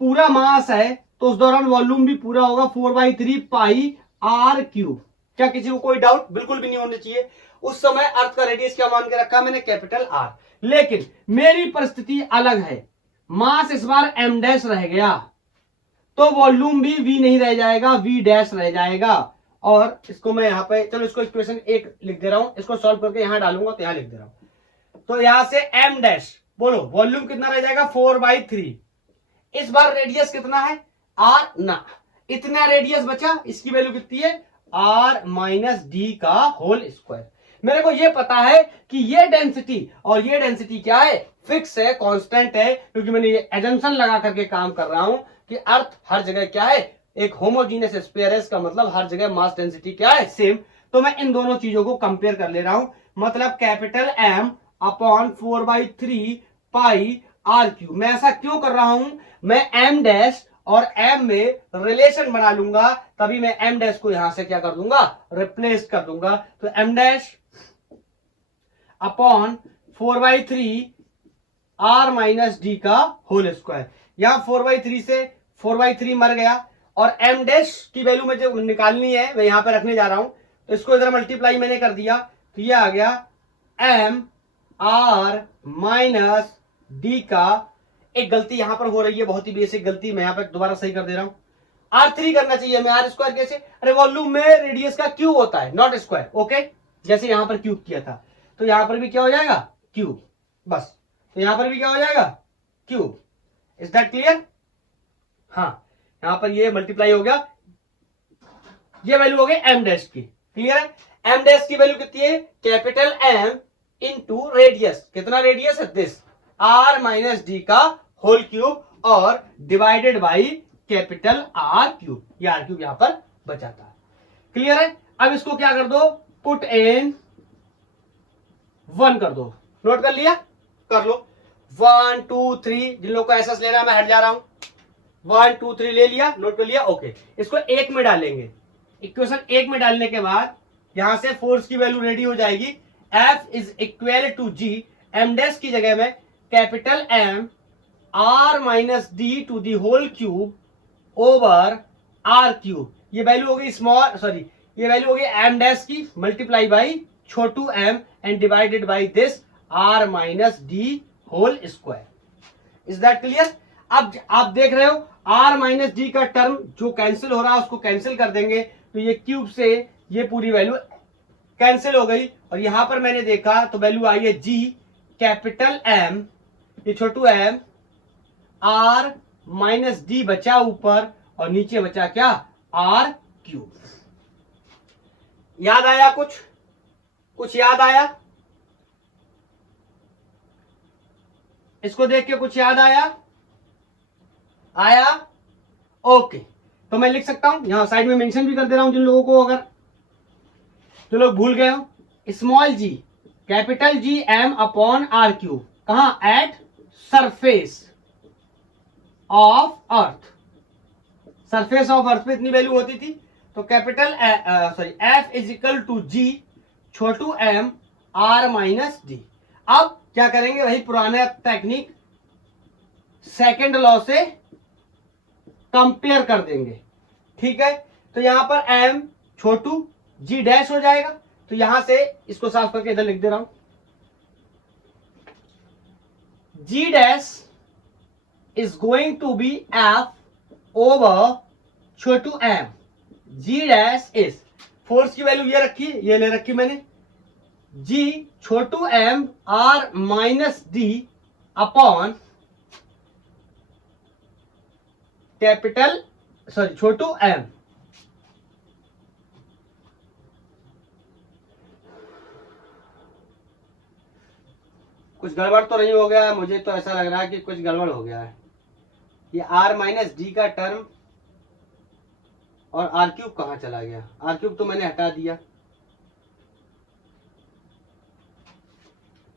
पूरा मास है तो उस दौरान वॉल्यूम भी पूरा होगा, 4/3 पाई आर क्यूब। क्या किसी को कोई डाउट? बिल्कुल भी नहीं होना चाहिए। उस समय अर्थ का रेडियस क्या मान के रखा मैंने, कैपिटल आर। लेकिन मेरी परिस्थिति अलग है, मास इस बार एम डैश रह गया तो वॉल्यूम भी वी नहीं रह जाएगा, वी डैश रह जाएगा। और इसको मैं यहां पे, चलो इसको इक्वेशन 1 लिख दे रहा हूं, इसको सॉल्व करके यहां डालूंगा तो यहां लिख दे रहा हूं। तो यहां से एम डैश, बोलो वॉल्यूम कितना रह जाएगा, 4/3। इस बार रेडियस कितना है, आर ना, इतना रेडियस बचा, इसकी वैल्यू कितनी है, आर माइनस डी का होल स्क्वायर। मेरे को ये पता है कि ये डेंसिटी और ये डेंसिटी क्या है, फिक्स है, कांस्टेंट है, क्योंकि मैंने ये एजम्पशन लगा करके काम कर रहा हूं कि अर्थ हर जगह क्या है, एक होमोजीनियस स्फीयर है। इसका मतलब हर जगह मास डेंसिटी क्या है, सेम। तो मैं इन दोनों चीजों को कंपेयर कर ले रहा हूं, मतलब capital M upon 4/3 pi R cube. मैं ऐसा क्यों कर रहा हूं, मैं एम डैश और एम में रिलेशन बना लूंगा, तभी मैं एम डैश को यहां से क्या कर दूंगा, रिप्लेस कर दूंगा। तो M dash upon 4/3 R minus D का होल स्क्वायर। यहां 4/3 से 4/3 मर गया और एम डैश की वैल्यू मुझे निकालनी है, मैं यहां पे रखने जा रहा हूं। तो इसको इधर मल्टीप्लाई मैंने कर दिया तो ये आ गया एम आर माइनस डी का। एक गलती यहां पर हो रही है, बहुत ही बेसिक गलती, मैं यहां पर दोबारा सही कर दे रहा हूं। R3 करना चाहिए, मैं आर स्क्वायर कैसे, अरे वॉल्यूम में रेडियस का क्यूब होता है, नॉट स्क्वायर। ओके, जैसे यहां पर क्यूब किया था तो यहां पर भी क्या हो जाएगा, क्यूब, बस। तो यहां पर भी क्या हो जाएगा, क्यूब। Is that clear? हाँ, यहां पर ये मल्टीप्लाई हो गया, ये वैल्यू हो गई एम डैश की। क्लियर है? एम डैश की वैल्यू कितनी है, कैपिटल एम इंटू रेडियस। कितना रेडियस है, दिस, आर माइनस डी का होल क्यूब और divided by capital R cube. ये आर क्यूब यहां पर बचाता है। क्लियर है? अब इसको क्या कर दो, पुट इन 1 कर दो। नोट कर लिया, कर लो। 1 2 3, जिन लोगों को ऐसा लेना मैं हट जा रहा हूं। 1 2 3 ले लिया, नोट कर लिया। ओके, इसको 1 में डालेंगे। इक्वेशन 1 में डालने के बाद यहां से फोर्स की वैल्यू रेडी हो जाएगी, F is equal to G। M dash की जगह में capital M R minus D to the whole cube over R cube. ये वैल्यू हो गई स्मॉल, सॉरी ये वैल्यू हो गई एम डैश की मल्टीप्लाई बाई छोटू M and divided by this R minus D whole square. Is that clear? अब आप देख रहे हो आर माइनस डी का टर्म जो कैंसिल हो रहा है उसको कैंसिल कर देंगे, तो ये क्यूब से ये पूरी वैल्यू कैंसिल हो गई। और यहां पर मैंने देखा तो वैल्यू आई है जी कैपिटल एम, ये छोटू एम, आर माइनस डी बचा ऊपर और नीचे बचा क्या, आर क्यूब। याद आया कुछ? कुछ याद आया? इसको देख के कुछ याद आया? आया? ओके, तो मैं लिख सकता हूं, यहां साइड में मेंशन भी कर दे रहा हूं जिन लोगों को, अगर जो लोग भूल गए हो small g capital G M upon r cube, कहां, at surface of earth, surface of earth पे इतनी वैल्यू होती थी, तो capital sorry f is equal to g छोटू एम आर माइनस डी। अब क्या करेंगे, वही पुराना टेक्निक, सेकेंड लॉ से कंपेयर कर देंगे, ठीक है। तो यहां पर एम छोटू जी डैश हो जाएगा, तो यहां से इसको साफ करके इधर लिख दे रहा हूं, g dash is going to be f over छोटू m, g dash is, force की वैल्यू ये रखी, ये ले रखी मैंने, जी छोटू m r minus D upon capital sorry छोटू एम। कुछ गड़बड़ तो नहीं हो गया, मुझे तो ऐसा लग रहा है कि कुछ गड़बड़ हो गया है। ये आर माइनस डी का टर्म और आर क्यूब कहां चला गया, आर क्यूब तो मैंने हटा दिया,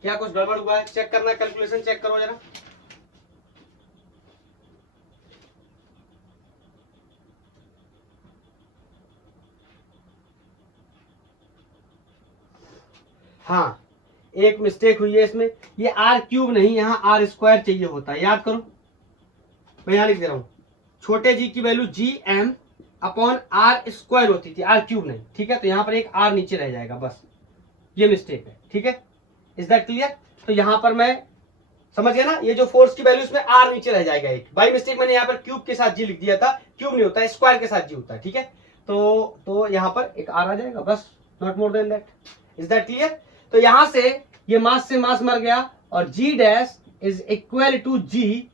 क्या कुछ गड़बड़ हुआ है, चेक करना, कैलकुलेशन चेक करो जरा। हाँ, एक मिस्टेक हुई है इसमें, ये आर क्यूब नहीं, यहां आर स्क्वायर चाहिए होता है, याद करो, मैं यहां लिख दे रहा हूं, छोटे जी की value G M upon are square होती थी, आर क्यूब नहीं, ठीक है। तो यहां पर एक आर नीचे रह जाएगा, बस ये मिस्टेक है, ठीक है। Is that clear? तो यहां पर मैं समझ गया ना, ये जो फोर्स की वैल्यू इसमें आर नीचे रह जाएगा, एक बाई मिस्टेक मैंने यहाँ पर क्यूब के साथ जी लिख दिया था, क्यूब नहीं होता है, स्क्वायर के साथ जी होता है, ठीक है। तो यहां पर एक आर आ जाएगा, बस, not more than that. Is that clear? तो यहां से ये मास से मास मर गया, और g dash is equal to g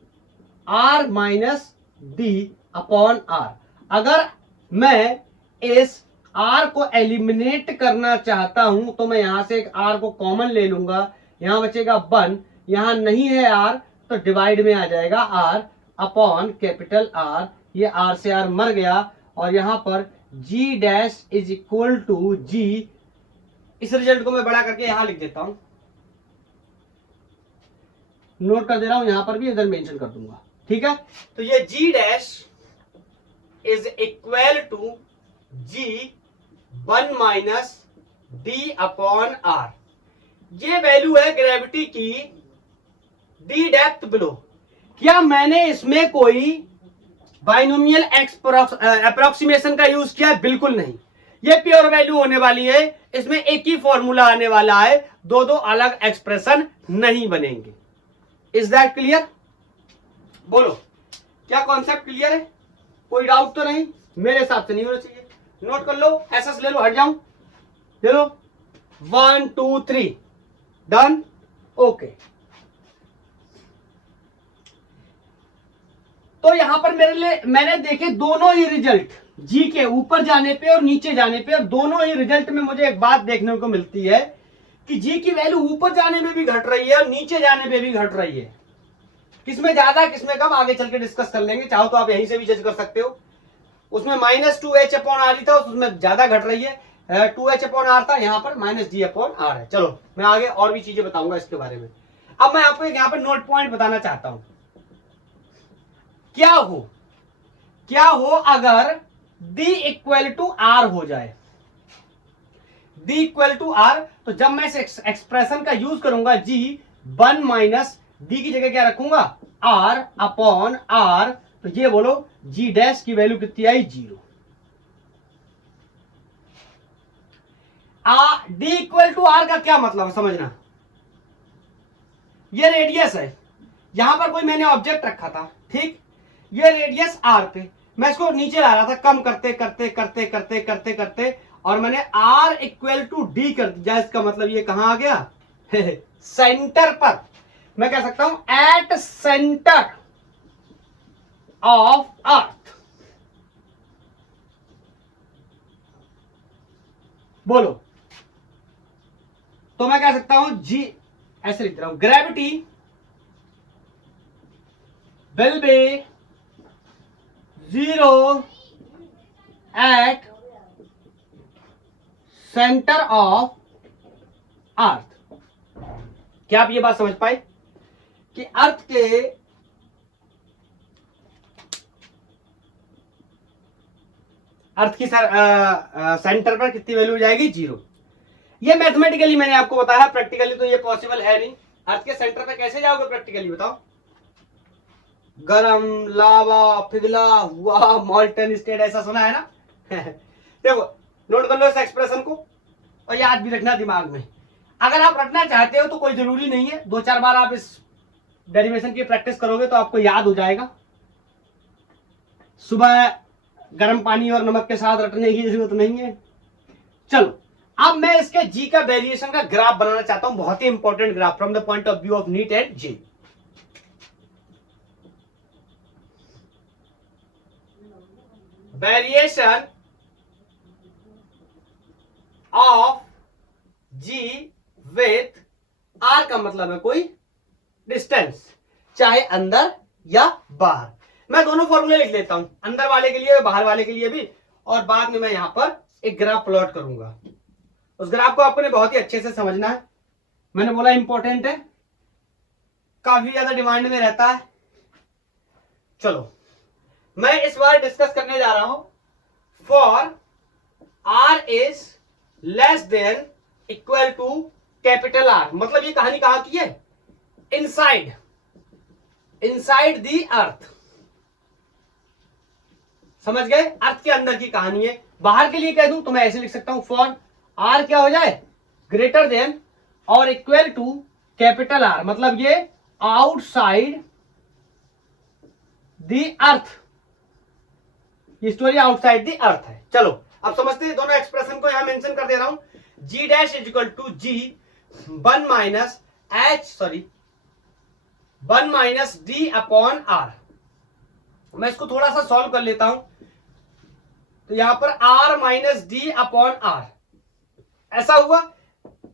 r minus D upon r. अगर मैं इस आर को एलिमिनेट करना चाहता हूं तो मैं यहां से एक आर को कॉमन ले लूंगा, यहां बचेगा 1, यहां नहीं है आर तो डिवाइड में आ जाएगा आर अपॉन कैपिटल आर, ये आर से आर मर गया, और यहां पर g dash is equal to जी, इस रिजल्ट को मैं बड़ा करके यहां लिख देता हूं, नोट कर दे रहा हूं, यहां पर भी इधर मेंशन कर दूंगा, ठीक है। तो ये g dash is equal to g 1 minus D upon r, ये वैल्यू है ग्रेविटी की डी डेप्थ बिलो। क्या मैंने इसमें कोई बाइनोमियल अप्रोक्सीमेशन का यूज किया? बिल्कुल नहीं, ये प्योर वैल्यू होने वाली है, इसमें एक ही फॉर्मूला आने वाला है, दो दो अलग एक्सप्रेशन नहीं बनेंगे। Is that clear? बोलो, क्या कॉन्सेप्ट क्लियर है? कोई डाउट तो नहीं? मेरे हिसाब से नहीं होना चाहिए। नोट कर लो, एसएस ले लो, हट जाऊं, ले लो, 1 2 3 डन, ओके। तो यहां पर मेरे लिए मैंने देखे दोनों ही रिजल्ट, जी के ऊपर जाने पे और नीचे जाने पे, और दोनों ही रिजल्ट में मुझे एक बात देखने को मिलती है कि जी की वैल्यू ऊपर जाने में भी घट रही है और नीचे जाने में भी घट रही है। किसमें ज्यादा किसमें कम आगे चल के डिस्कस कर लेंगे, चाहो तो आप यहीं से भी जज कर सकते हो। उसमें -2h अपॉन आर ही था, उसमें ज्यादा घट रही है, 2h अपॉन आर था, यहाँ पर -d अपॉन आर है। चलो मैं आगे और भी चीजें बताऊंगा इसके बारे में। अब मैं आपको एक यहाँ पर नोट पॉइंट बताना चाहता हूं, क्या हो अगर d इक्वल टू आर हो जाए, d इक्वल टू आर, तो जब मैं इस एक्सप्रेशन का यूज करूंगा g 1 माइनस डी की जगह क्या रखूंगा, r अपॉन r, तो ये बोलो g डैश की वैल्यू कितनी आई, 0। d इक्वल टू आर का क्या मतलब है समझना, ये रेडियस है, यहां पर कोई मैंने ऑब्जेक्ट रखा था, ठीक, ये रेडियस r पे, मैं इसको नीचे ला रहा था, कम करते करते करते करते करते करते, और मैंने r इक्वल टू डी कर दिया, इसका मतलब ये कहां आ गया, सेंटर पर। मैं कह सकता हूं एट सेंटर ऑफ अर्थ। बोलो, तो मैं कह सकता हूं जी, ऐसे लिख रहा हूं, gravity will be 0 at centre of earth. क्या आप ये बात समझ पाए कि अर्थ की सेंटर पर कितनी वैल्यू हो जाएगी? 0। ये मैथमेटिकली मैंने आपको बताया, प्रैक्टिकली तो ये पॉसिबल है नहीं। अर्थ के सेंटर पे कैसे जाओगे प्रैक्टिकली बताओ? गरम, लावा, पिघला हुआ, मॉल्टन स्टेट, ऐसा सुना है ना? देखो नोट कर लो इस एक्सप्रेशन को और याद भी रखना दिमाग में। अगर आप रखना चाहते हो तो कोई जरूरी नहीं है, 2-4 बार आप इस डेरिवेशन की प्रैक्टिस करोगे तो आपको याद हो जाएगा। सुबह गर्म पानी और नमक के साथ रटने की जरूरत नहीं है। चलो अब मैं इसके जी का वेरिएशन का ग्राफ बनाना चाहता हूं, बहुत ही important graph from the point of view of NEET and g. Variation of g with r का मतलब है कोई डिस्टेंस, चाहे अंदर या बाहर। मैं दोनों फॉर्मूले लिख लेता हूं, अंदर वाले के लिए बाहर वाले के लिए भी, और बाद में मैं यहां पर एक ग्राफ प्लॉट करूंगा। उस ग्राफ को आपको बहुत ही अच्छे से समझना है। मैंने बोला इंपॉर्टेंट है, काफी ज्यादा डिमांड में रहता है। चलो मैं इस बार डिस्कस करने जा रहा हूं for R is less than equal to capital are. मतलब ये कहानी कहां की है? Inside the earth. समझ गए? अर्थ के अंदर की कहानी है। बाहर के लिए कह दूं तो मैं ऐसे लिख सकता हूं फॉर आर क्या हो जाए? ग्रेटर देन और इक्वल टू कैपिटल आर। मतलब ये आउटसाइड दी अर्थ, ये स्टोरी आउटसाइड दी अर्थ है। चलो अब समझते हैं, दोनों एक्सप्रेशन को यहां मेंशन कर दे रहा हूं। G dash is equal to g 1 minus D upon r. मैं इसको थोड़ा सा सॉल्व कर लेता हूं। तो यहां पर R minus D upon R ऐसा हुआ।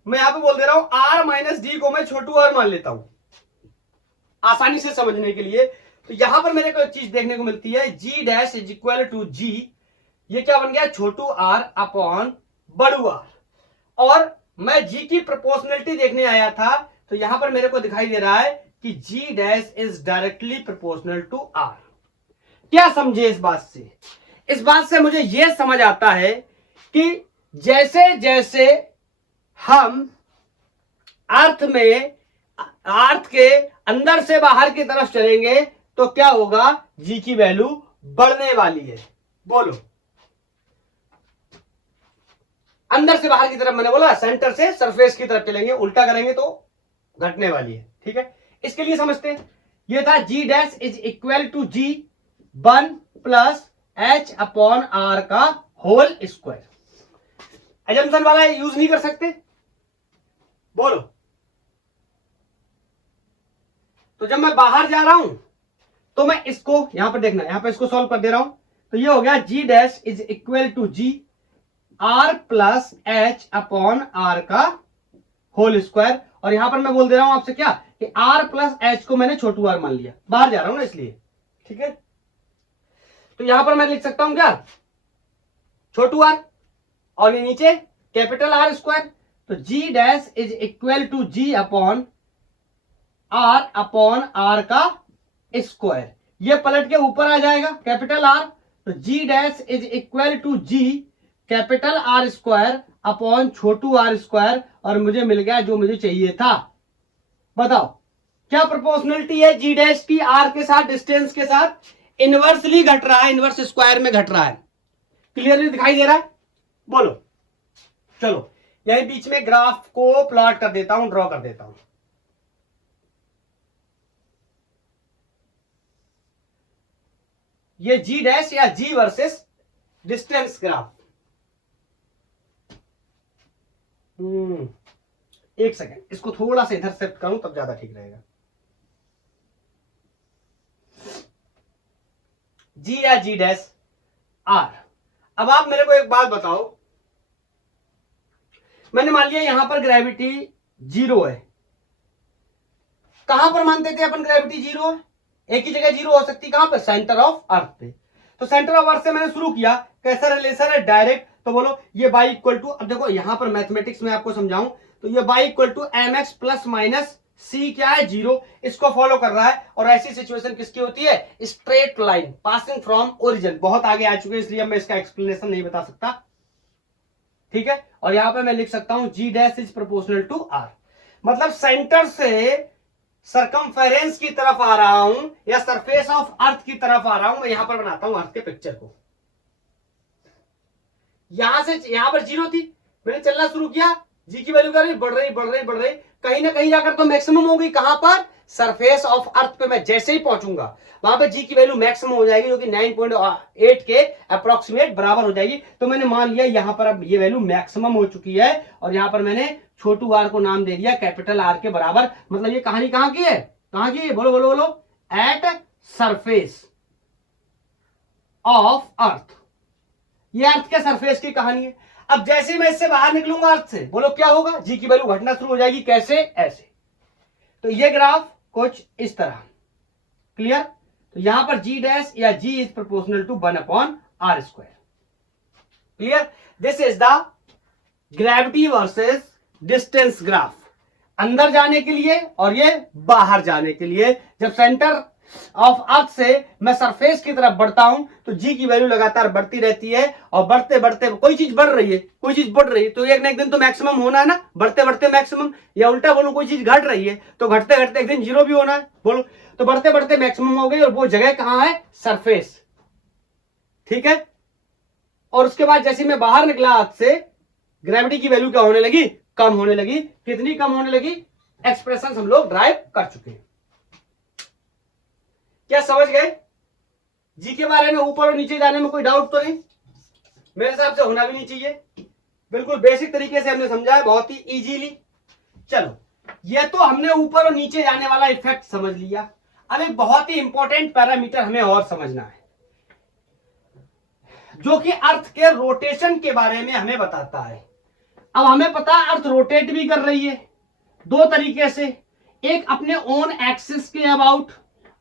मैं यहां पे बोल दे रहा हूं आर माइनस डी को मैं छोटू आर मान लेता हूं आसानी से समझने के लिए। तो यहां पर मेरे को एक चीज देखने को मिलती है, जी डैश इज इक्वल टू जी, ये क्या बन गया? छोटू आर अपॉन बड़ू आर। और मैं जी की प्रोपोर्शनलिटी देखने आया था, तो यहां पर मेरे को दिखाई दे रहा है कि g dash is directly proportional to r. क्या समझे इस बात से? इस बात से मुझे यह समझ आता है कि जैसे जैसे हम अर्थ के अंदर से बाहर की तरफ चलेंगे तो क्या होगा? जी की वैल्यू बढ़ने वाली है। बोलो, अंदर से बाहर की तरफ, मैंने बोला सेंटर से सरफेस की तरफ चलेंगे, उल्टा करेंगे तो घटने वाली है। ठीक है, इसके लिए समझते हैं। ये था g dash is equal to g 1 plus h upon are का होल स्क्वायर। एजम्पशन वाला यूज नहीं कर सकते? बोलो। तो जब मैं बाहर जा रहा हूं तो मैं इसको यहां पर देखना, यहां पर इसको सॉल्व कर दे रहा हूं। तो ये हो गया g dash is equal to g r plus h upon are का होल स्क्वायर। और यहां पर मैं बोल दे रहा हूं आपसे क्या कि आर प्लस एच को मैंने छोटू आर मान लिया, बाहर जा रहा हूं ना इसलिए। ठीक है, तो यहां पर मैं लिख सकता हूं क्या? छोटू आर और ये नीचे कैपिटल आर स्क्वायर। तो g dash is equal to ji upon are का स्क्वायर। ये पलट के ऊपर आ जाएगा कैपिटल आर। तो g dash is equal to g capital R square upon छोटू आर स्क्वायर। और मुझे मिल गया जो मुझे चाहिए था। बताओ क्या प्रोपोर्शनलिटी है जी डैश की आर के साथ, डिस्टेंस के साथ? इनवर्सली घट रहा है, इनवर्स स्क्वायर में घट रहा है। क्लियरली दिखाई दे रहा है? बोलो। चलो यही बीच में ग्राफ को प्लॉट कर देता हूं, ड्रॉ कर देता हूं। ये जी डैश या जी वर्सेस डिस्टेंस ग्राफ। एक सेकेंड, इसको थोड़ा सा इधर शिफ्ट करूं तब ज्यादा ठीक रहेगा। जी या जी डैश आर। अब आप मेरे को एक बात बताओ, मैंने मान लिया यहां पर ग्रेविटी 0 है। कहां पर मानते थे अपन ग्रेविटी 0 है? एक ही जगह 0 हो सकती, कहां पर? सेंटर ऑफ अर्थ पे। तो सेंटर ऑफ अर्थ से मैंने शुरू किया, कैसा रिलेशन है? डायरेक्ट। तो बोलो ये बाई इक्वल टू, अब देखो यहां पर मैथमेटिक्स में आपको समझाऊं तो ये y equal to m x plus minus c क्या है 0, इसको फॉलो कर रहा है। और ऐसी सिचुएशन किसकी होती है, straight line passing from origin. बहुत आगे आ चुके हैं इसलिए मैं इसका एक्सप्लेनेशन नहीं बता सकता, ठीक है। और यहां पे मैं लिख सकता हूं g dash is proportional to r, मतलब सेंटर से सरकमफेरेंस की तरफ आ रहा हूं या सरफेस ऑफ अर्थ की तरफ आ रहा हूं। मैं यहां पर बनाता हूं अर्थ के पिक्चर को, यहां से यहां पर 0 थी, मैंने चलना शुरू किया, जी की वैल्यू कर रही बढ़ रही बढ़ रही बढ़ रही, कहीं ना कहीं जाकर तो मैक्सिमम होगी। कहां पर, सरफेस ऑफ अर्थ पे मैं जैसे ही पहुंचूंगा वहां पे जी की वैल्यू मैक्सिमम हो जाएगी, जो कि 9.8 के अप्रोक्सीमेट बराबर हो जाएगी। तो मैंने मान लिया यहां पर अब ये वैल्यू मैक्सिमम हो चुकी है, और यहां पर मैंने छोटू आर को नाम दे दिया कैपिटल आर के बराबर। मतलब ये कहानी कहां की है, कहां की है, बोलो बोलो बोलो, एट सरफेस ऑफ अर्थ। ये अर्थ के सरफेस की कहानी है। अब जैसे ही मैं इससे बाहर निकलूंगा अर्थ से, बोलो क्या होगा, जी की वैल्यू घटना शुरू हो जाएगी। कैसे, ऐसे। तो ये ग्राफ कुछ इस तरह, क्लियर। तो यहां पर जी डैश या g is proportional to 1/r square, clear. This is the gravity versus distance graph, अंदर जाने के लिए और ये बाहर जाने के लिए। जब सेंटर ऑफ अर्थ से मैं सरफेस की तरफ बढ़ता हूं तो जी की वैल्यू लगातार बढ़ती रहती है, और बढ़ते बढ़ते कोई चीज बढ़ रही है, कोई चीज बढ़ रही है, तो एक ना एक दिन तो मैक्सिमम होना है ना, बढ़ते बढ़ते मैक्सिमम। या उल्टा बोलूं, कोई चीज घट रही है तो घटते घटते एक दिन 0 भी होना है, बोलो। तो बढ़ते बढ़ते मैक्सिमम हो गई, और वो जगह कहां है, सरफेस, ठीक है। और उसके बाद जैसे मैं बाहर निकला अर्थ से, ग्रेविटी की वैल्यू क्या होने लगी, कम होने लगी। कितनी कम होने लगी, एक्सप्रेशन हम लोग ड्राइव कर चुके हैं। क्या समझ गए, जी के बारे में ऊपर और नीचे जाने में कोई डाउट तो नहीं, मेरे हिसाब से होना भी नहीं चाहिए। बिल्कुल बेसिक तरीके से हमने समझा है, बहुत ही इजीली। चलो, ये तो हमने ऊपर और नीचे जाने वाला इफेक्ट समझ लिया। अब एक बहुत ही इंपॉर्टेंट पैरामीटर हमें और समझना है, जो कि अर्थ के रोटेशन के बारे में हमें बताता है। अब हमें पता है अर्थ रोटेट भी कर रही है दो तरीके से, एक अपने ओन एक्सिस के अबाउट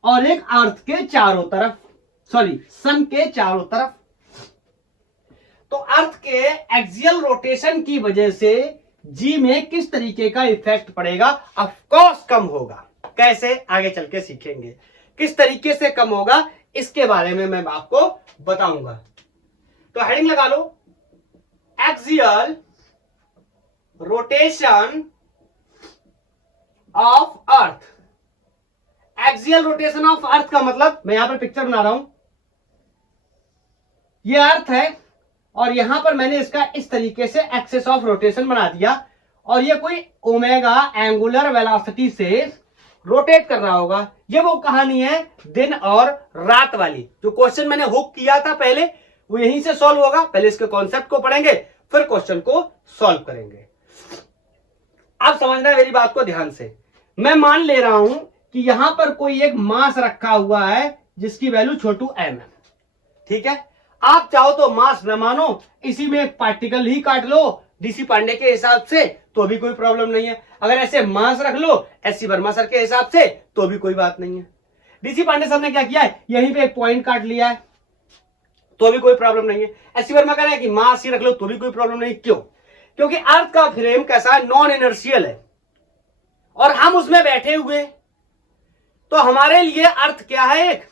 और एक अर्थ के चारों तरफ, सॉरी सन के चारों तरफ। तो अर्थ के एक्सियल रोटेशन की वजह से जी में किस तरीके का इफेक्ट पड़ेगा, ऑफ कोर्स कम होगा। कैसे, आगे चल के सीखेंगे किस तरीके से कम होगा, इसके बारे में मैं आपको बताऊंगा। तो हेडिंग लगा लो, axial rotation of Earth. Axial rotation of Earth का मतलब, मैं यहां पर पिक्चर बना रहा हूं, ये अर्थ है और यहां पर मैंने इसका इस तरीके से एक्सिस ऑफ रोटेशन बना दिया, और ये कोई ओमेगा एंगुलर वेलोसिटी से रोटेट कर रहा होगा। ये वो कहानी है दिन और रात वाली, जो क्वेश्चन मैंने हुक किया था पहले, वो यहीं से सॉल्व होगा। पहले इसके कॉन्सेप्ट को पढ़ेंगे, फिर क्वेश्चन को सॉल्व करेंगे। अब समझना है मेरी बात को ध्यान से। मैं मान ले रहा हूं कि यहां पर कोई एक मास रखा हुआ है जिसकी वैल्यू छोटू एम है, ठीक है। आप चाहो तो मास न मानो, इसी में एक पार्टिकल ही काट लो डीसी पांडे के हिसाब से, तो भी कोई प्रॉब्लम नहीं है। अगर ऐसे मास रख लो एससी वर्मा सर के हिसाब से, तो भी कोई बात नहीं है। डीसी पांडे सर ने क्या किया है, यहीं पे एक पॉइंट काट लिया है, तो भी कोई प्रॉब्लम नहीं है। एससी वर्मा कह रहे हैं कि मास ही रख लो, तो भी कोई प्रॉब्लम नहीं। क्यों, क्योंकि अर्थ का फ्रेम कैसा है, नॉन इनर्शियल है, और हम उसमें बैठे हुए, तो हमारे लिए अर्थ क्या है, एक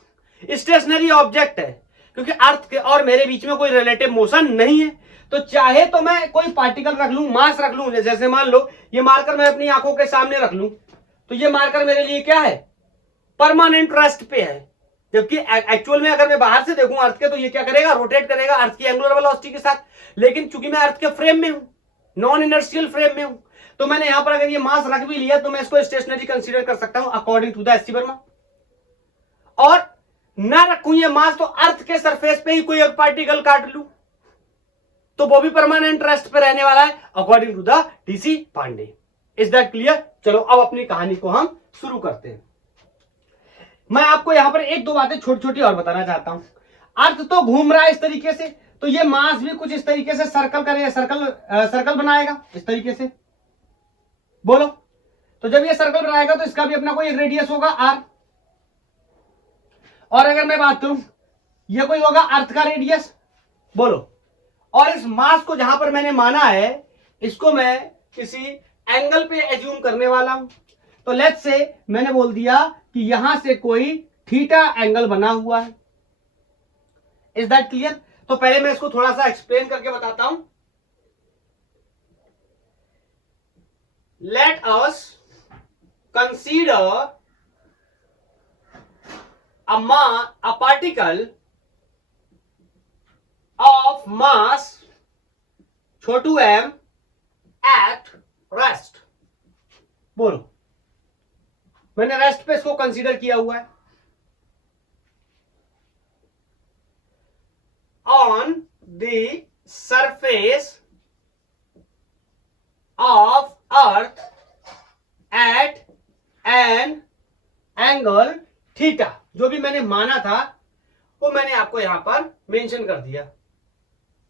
स्टेशनरी ऑब्जेक्ट है, क्योंकि अर्थ के और मेरे बीच में कोई रिलेटिव मोशन नहीं है। तो चाहे तो मैं कोई पार्टिकल रख लूं, मास रख लूं, जैसे मान लो ये मार्कर मैं अपनी आंखों के सामने रख लूं, तो ये मार्कर मेरे लिए क्या है, परमानेंट रेस्ट पे है। जबकि एक्चुअल में अगर मैं बाहर से देखूं अर्थ के, तो ये क्या करेगा, रोटेट करेगा अर्थ की एंगुलर वेलोसिटी के साथ। लेकिन चूंकि मैं अर्थ के फ्रेम में हूं, नॉन इनर्शियल फ्रेम में हूं, तो मैंने यहां पर अगर ये मास रख भी लिया तो मैं इसको स्टेशनरी कंसीडर कर सकता हूं according to the SC Verma. और ना रखूं ये मास तो अर्थ के सरफेस पे ही कोई एक पार्टिकल काट लूं, तो वो भी परमानेंट रेस्ट पे रहने वाला है according to the DC Pandey. Is that clear. चलो अब अपनी कहानी को हम शुरू करते हैं। मैं आपको यहां पर एक दो बातें छोटी छोटी और बताना चाहता हूं। अर्थ तो घूम रहा है इस तरीके से, तो ये मास भी कुछ इस तरीके से सर्कल करेगा, सर्कल बनाएगा इस तरीके से, बोलो। तो जब ये सर्कल बनाएगा तो इसका भी अपना कोई एक रेडियस होगा आर। और अगर मैं बात करूं, ये कोई होगा अर्थ का रेडियस, बोलो। और इस मास को जहां पर मैंने माना है, इसको मैं किसी एंगल पे एज्यूम करने वाला हूं। तो लेट्स से मैंने बोल दिया कि यहां से कोई थीटा एंगल बना हुआ है। Is that clear? तो पहले मैं इसको थोड़ा सा एक्सप्लेन करके बताता हूं। Let us consider a particle of mass Chhotu m at rest। बोलो, मैंने रेस्ट पे इसको कंसीडर किया हुआ है। On the surface of earth at an angle theta. जो भी मैंने माना था वो मैंने आपको यहां पर मेंशन कर दिया,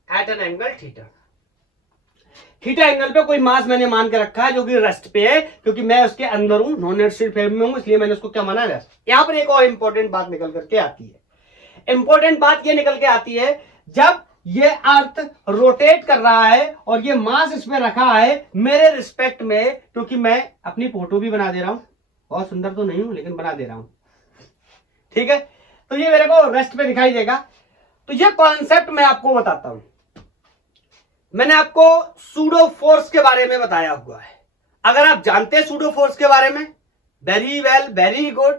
at an angle theta. Theta angle पे कोई मास मैंने मान के रखा है जो कि रेस्ट पे है, क्योंकि मैं उसके अंदर हूं, नॉन रेस्टेड फ्रेम में हूं, इसलिए मैंने उसको क्या माना, रेस्ट। यहां पर एक और इंपॉर्टेंट बात निकल करके आती है। इंपॉर्टेंट बात ये निकल के आती है, जब ये अर्थ रोटेट कर रहा है और ये मास इसमें रखा है मेरे रिस्पेक्ट में, क्योंकि मैं अपनी फोटो भी बना दे रहा हूं, बहुत सुंदर तो नहीं हूं लेकिन बना दे रहा हूं, ठीक है। तो ये मेरे को रेस्ट पे दिखाई देगा। तो ये कॉन्सेप्ट मैं आपको बताता हूं। मैंने आपको सूडो फोर्स के बारे में बताया हुआ है। अगर आप जानते हैं सूडो फोर्स के बारे में, वेरी वेल, वेरी गुड।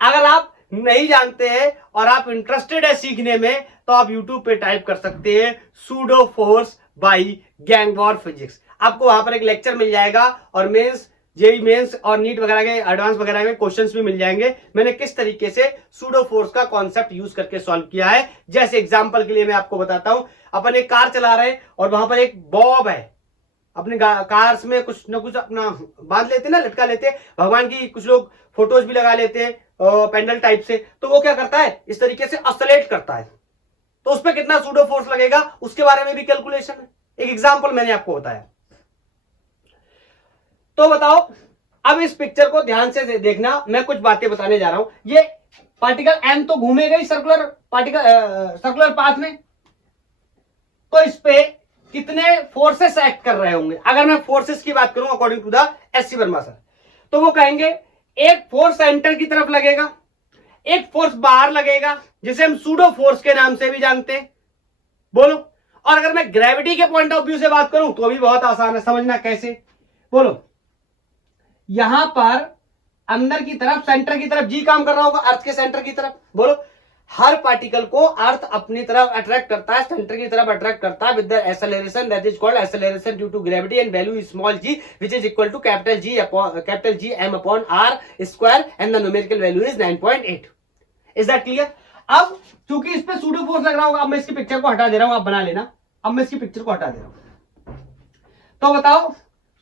अगर आप नहीं जानते हैं और आप इंटरेस्टेड है सीखने में, तो आप YouTube पे टाइप कर सकते हैं pseudo force by gangwar physics. आपको वहां पर एक लेक्चर मिल जाएगा और मेंस, जेई मेंस और नीट वगैरह के एडवांस वगैरह के क्वेश्चंस भी मिल जाएंगे। मैंने किस तरीके से सूडो फोर्स का कॉन्सेप्ट यूज करके सॉल्व किया है। जैसे एग्जांपल के लिए मैं आपको बताता हूं, अपन एक कार चला रहे हैं और वहां पर एक बॉब है, अपने कार्स में कुछ न कुछ अपना बांध लेते ना, लटका लेते, भगवान की कुछ लोग फोटोज भी लगा लेते हैं पेंडल टाइप से। तो वो क्या करता है, इस तरीके से ऑसिलेट करता है, तो उस पर कितना सूडो फोर्स लगेगा उसके बारे में भी कैलकुलेशन है। एक एग्जांपल मैंने आपको बताया। तो बताओ, अब इस पिक्चर को ध्यान से देखना, मैं कुछ बातें बताने जा रहा हूं। ये पार्टिकल एम तो घूमेगा ही सर्कुलर पार्टिकल सर्कुलर पाथ में, तो इस पे कितने फोर्सेस एक्ट कर रहे होंगे। अगर मैं फोर्सेस की बात करूं according to the SC Verma sir, तो वो कहेंगे एक फोर्स सेंटर की तरफ लगेगा, एक फोर्स बाहर लगेगा, जिसे हम सूडो फोर्स के नाम से भी जानते हैं। बोलो, और अगर मैं ग्रेविटी के पॉइंट ऑफ व्यू से बात करूं तो भी बहुत आसान है, समझना कैसे। बोलो, यहां पर अंदर की तरफ, सेंटर की तरफ जी काम कर रहा होगा, अर्थ के सेंटर की तरफ। बोलो, हर पार्टिकल को अर्थ अपनी तरफ अट्रैक्ट करता है, सेंटर की तरफ अट्रैक्ट करता है with the acceleration that is called acceleration due to gravity and value small G which is equal to capital G M upon are square and the numerical value is 9.8। Is that clear? अब चूंकि इस पे pseudo force लग रहा होगा, अब मैं इसकी पिक्चर को हटा दे रहा हूं, आप बना लेना। अब मैं इसकी पिक्चर को हटा दे रहा हूं, तो बताओ,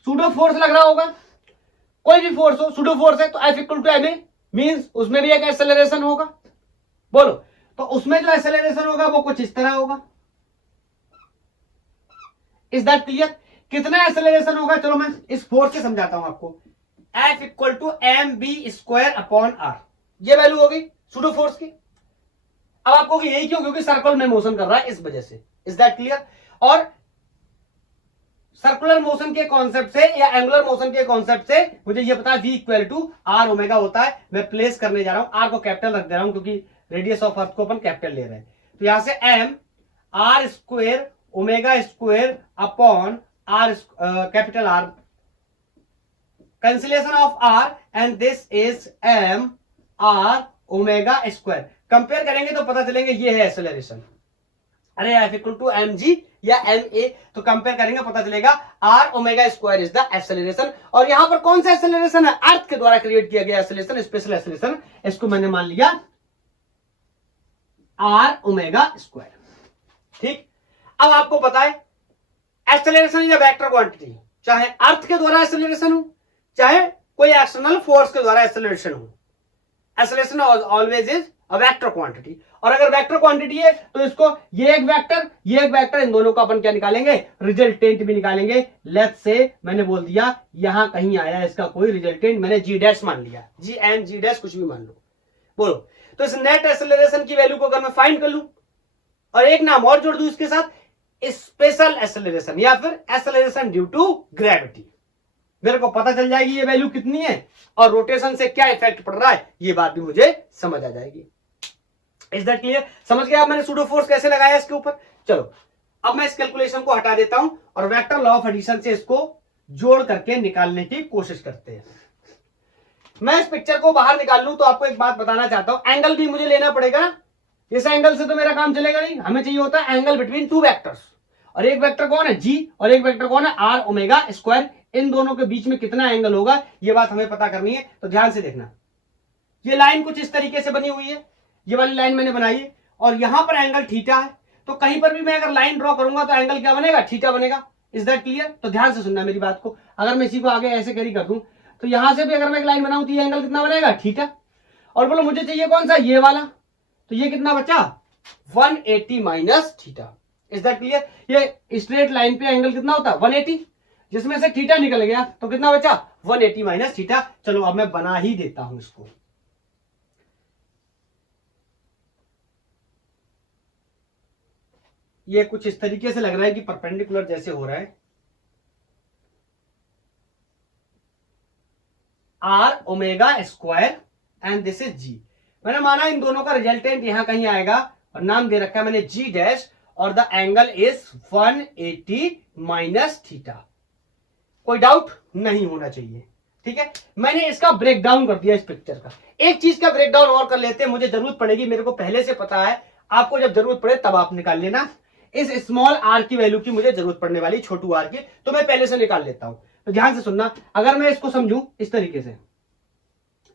सूडो फोर्स लग रहा होगा, कोई भी फोर्स हो, सूडो फोर्स है तो F equal to ma means उसमें भी एक एक्सेलरेशन होगा। बोलो, तो उसमें जो एक्सेलरेशन होगा वो कुछ इस तरह होगा। Is that clear? कितना एक्सेलरेशन होगा, चलो मैं इस फोर्स से समझाता हूं आपको। F equal to mb square upon r, ये वैल्यू होगी सूडो फोर्स की। अब आपको यही क्यों, क्योंकि सर्कल में मोशन कर रहा है, इस वजह से। Is that clear? और सर्कुलर मोशन के कॉन्सेप्ट से या एंगुलर मोशन के कॉन्सेप्ट से मुझे ये पता है v equal to R omega होता है। मैं प्लेस करने जा रहा हूं, आर को कैपिटल रख दे रहा हूं क्योंकि रेडियस ऑफ अर्थ को अपन कैपिटल ले रहे हैं। तो यहां से m R square omega square upon R capital R, cancellation of R and this is m R omega square. Compare करेंगे तो पता चलेंगे ये है एक्सेलरेशन। अरे F equal to M G या एम ए, तो कंपेयर करेंगे पता चलेगा R omega square is the acceleration. और यहां पर कौन सा एक्सेलरेशन है, अर्थ के द्वारा क्रिएट किया गया एक्सेलरेशन, स्पेशल एक्सेलरेशन, इसको मैंने मान लिया आर ओमेगा स्क्वायर। ठीक, अब आपको पता है acceleration is a vector quantity, चाहे अर्थ के द्वारा एक्सेलरेशन हो, चाहे कोई एक्सटर्नल फोर्स के द्वारा एक्सेलरेशन हो, acceleration always is a vector quantity. और अगर वेक्टर क्वांटिटी है तो इसको ये एक वेक्टर, ये एक वेक्टर, इन दोनों का अपन क्या निकालेंगे, रिजल्टेंट भी निकालेंगे। लेट्स से मैंने बोल दिया यहां कहीं आया इसका कोई रिजल्टेंट, मैंने जी डैश मान लिया, जी एन जी डैश कुछ भी मान लो। बोलो, तो इस नेट एक्सेलरेशन की वैल्यू को अगर मैं फाइंड कर लूं और एक नाम और जोड़ दूं इसके साथ, स्पेशल एक्सेलरेशन या फिर एक्सेलरेशन ड्यू टू ग्रेविटी। मेरे को पता चल जाएगी ये वैल्यू कितनी है और रोटेशन से क्या इफेक्ट पड़ रहा है, ये बात भी मुझे समझ आ जाएगी। Is that clear? समझ गए आप मैंने सूडो फोर्स कैसे लगाया इसके ऊपर? चलो अब मैं इस कैलकुलेशन को हटा देता हूं और वेक्टर लॉ ऑफ एडिशन से इसको जोड़ करके निकालने की कोशिश करते हैं। मैं इस पिक्चर को बाहर निकाल लूं तो आपको एक बात बताना चाहता हूं, एंगल भी मुझे लेना पड़ेगा ना, इस एंगल से तो मेरा काम चलेगा नहीं, हमें चाहिए होता है एंगल बिटवीन टू वेक्टर्स। और एक वेक्टर कौन है जी और एक वेक्टर कौन है आर ओमेगा स्क्वायर, इन दोनों के बीच में कितना एंगल होगा ये बात हमें पता करनी है। तो ध्यान से देखना, ये लाइन कुछ इस तरीके से बनी हुई है, ये वाली लाइन मैंने बनाई है और यहां पर एंगल थीटा है, तो कहीं पर भी मैं अगर लाइन ड्रॉ करूंगा तो एंगल क्या बनेगा? थीटा बनेगा। Is that clear? तो ध्यान से सुनना मेरी बात को, अगर मैं इसी को आगे ऐसे कैरी कर दूं तो यहां से भी अगर मैं एक लाइन बनाऊं तो ये एंगल कितना बनेगा? थीटा। और बोलो मुझे चाहिए कौन सा? ये वाला, तो ये कितना बचा? 180 minus theta. Is that clear? ये स्ट्रेट लाइन पे एंगल कितना होता है? 180, जिसमें से थीटा निकल गया तो कितना बचा? 180 माइनस थीटा। चलो अब मैं बना ही देता हूं इसको। ये कुछ इस तरीके से लग रहा है कि परपेंडिकुलर जैसे हो रहा है, r omega square and this is g. मैंने माना इन दोनों का रिजल्टेंट यहां कहीं आएगा और नाम दे रखा है मैंने जी डैश और the angle is 180 minus theta. कोई डाउट नहीं होना चाहिए, ठीक है। मैंने इसका ब्रेकडाउन कर दिया इस पिक्चर का। एक चीज का ब्रेकडाउन और कर लेते हैं, मुझे जरूरत पड़ेगी, मेरे को पहले से पता है, आपको जब जरूरत पड़े तब आप निकाल लेना। इस स्मॉल आर की वैल्यू की मुझे जरूरत पड़ने वाली, छोटू आर की, तो मैं पहले से निकाल लेता हूं। तो ध्यान से सुनना, अगर मैं इसको समझूं इस तरीके से,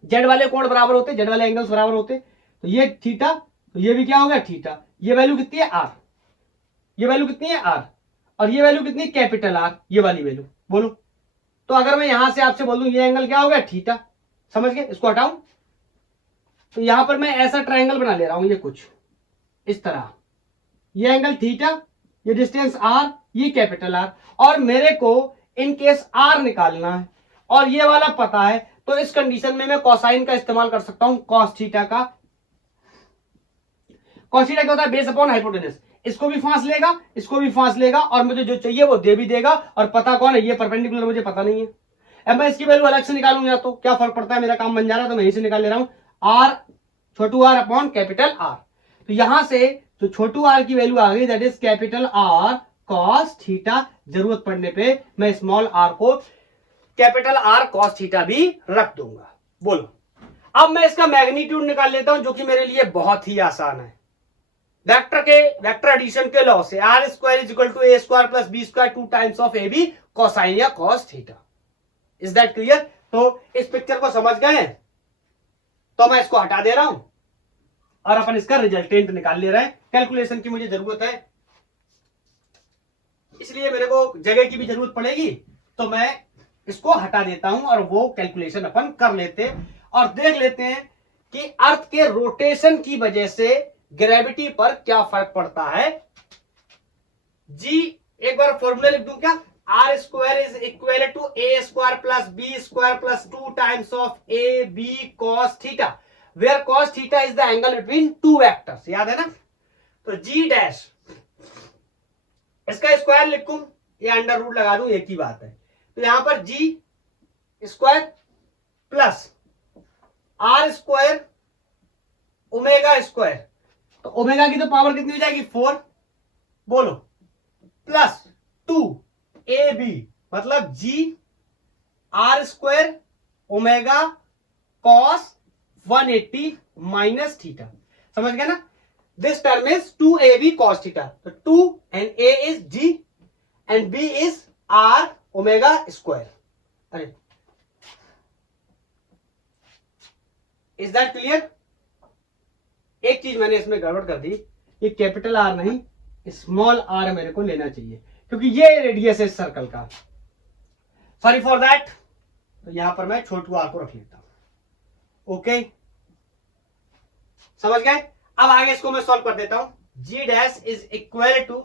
जेड वाले कोण बराबर होते, जेड वाले एंगल्स बराबर होते, तो ये थीटा, तो ये भी क्या हो गया? थीटा। ये वैल्यू कितनी है? आर। ये वैल्यू कितनी है? आर। और ये वैल्यू कितनी? कैपिटल आर, ये वाली वैल्यू। बोलो तो अगर मैं यहां से आपसे बोल दूं ये एंगल क्या हो गया? थीटा। समझ गए? इसको हटाऊं तो यहां पर मैं ऐसा ट्रायंगल बना ले रहा हूं, ये कुछ इस तरह, ये एंगल थीटा, ये डिस्टेंस आर, ये कैपिटल आर, और मेरे को इन केस आर निकालना है और ये वाला पता है, तो इस कंडीशन में मैं कोसाइन का इस्तेमाल कर सकता हूं, कॉस थीटा का। कॉस थीटा क्या होता है? Base upon hypotenuse. इसको भी फांस लेगा, इसको भी फांस लेगा, और मुझे जो चाहिए वो दे भी देगा, और पता कौन है? ये परपेंडिकुलर मुझे पता नहीं है। अब मैं इसकी वैल्यू अलग से निकालूंगा तो क्या फर्क पड़ता है, मेरा काम बन जा रहा है, तो मैं यहीं से निकाल ले रहा हूं, आर छोटू आर अपॉन कैपिटल आर। तो यहां से तो छोटू आर की वैल्यू आ गई, that is capital r cos theta. जरूरत पड़ने पे मैं स्मॉल आर को कैपिटल आर कॉस थीटा भी रख दूंगा। बोलो अब मैं इसका मैग्नीट्यूड निकाल लेता हूं, जो कि मेरे लिए बहुत ही आसान है। वेक्टर एडिशन के लॉ से r square is equal to A square plus B square 2 times of A b cosine या cos theta. Is that clear? तो इस पिक्चर को समझ गए, तो मैं इसको हटा दे रहा हूं और अपन इसका रिजल्टेंट निकाल ले रहे हैं। कैलकुलेशन की मुझे जरूरत है, इसलिए मेरे को जगह की भी जरूरत पड़ेगी, तो मैं इसको हटा देता हूं और वो कैलकुलेशन अपन कर लेते हैं और देख लेते हैं कि अर्थ के रोटेशन की वजह से ग्रेविटी पर क्या फर्क पड़ता है। जी एक बार फॉर्मूला लिख दूं क्या? R square is equal to A square plus B square plus 2 times of A B cos theta, where cos theta is the angle between two vectors. याद है ना? तो जी डैश, इसका स्क्वायर लिखूं या अंडर रूट लगा दूं, एक ही बात है। तो यहां पर g square plus r square omega square, तो ओमेगा की तो पावर कितनी हो जाएगी? 4। बोलो प्लस 2 ए बी, मतलब g r square omega cos 180 minus theta. समझ गए ना? This term is 2ab cos theta. तो 2 and a is g and b is r omega square. अरे इज दैट क्लियर? एक चीज मैंने इसमें गड़बड़ कर दी, ये कैपिटल आर नहीं स्मॉल आर मेरे को लेना चाहिए, क्योंकि ये रेडियस है सर्कल का। Sorry for that. तो यहां पर मैं छोटू आर को रख लेता हूं। ओके समझ गए? अब आगे इसको मैं सॉल्व कर देता हूं। G dash is equal to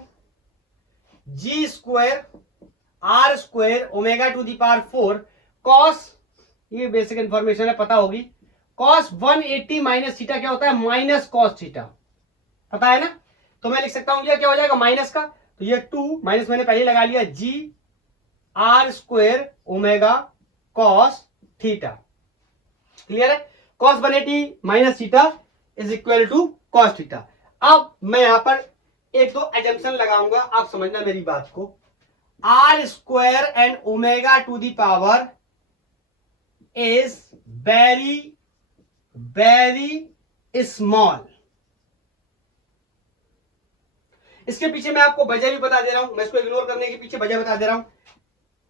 g square r square omega to the power 4 cos, ये बेसिक इंफॉर्मेशन है पता होगी, कॉस 180 माइनस थीटा क्या होता है? माइनस कॉस थीटा, पता है ना? तो मैं लिख सकता हूं ये क्या हो जाएगा? माइनस का, तो ये 2 माइनस मैंने पहले लगा लिया, g r square omega cos theta. Clear है? Cos 180 minus theta is equal to cos theta. अब मैं यहां पर एक दो एजम्पशन लगाऊंगा, आप समझना मेरी बात को। R square and omega to the power is very very small. इसके पीछे मैं आपको वजह भी बता दे रहा हूं, मैं इसको इग्नोर करने के पीछे वजह बता दे रहा हूं।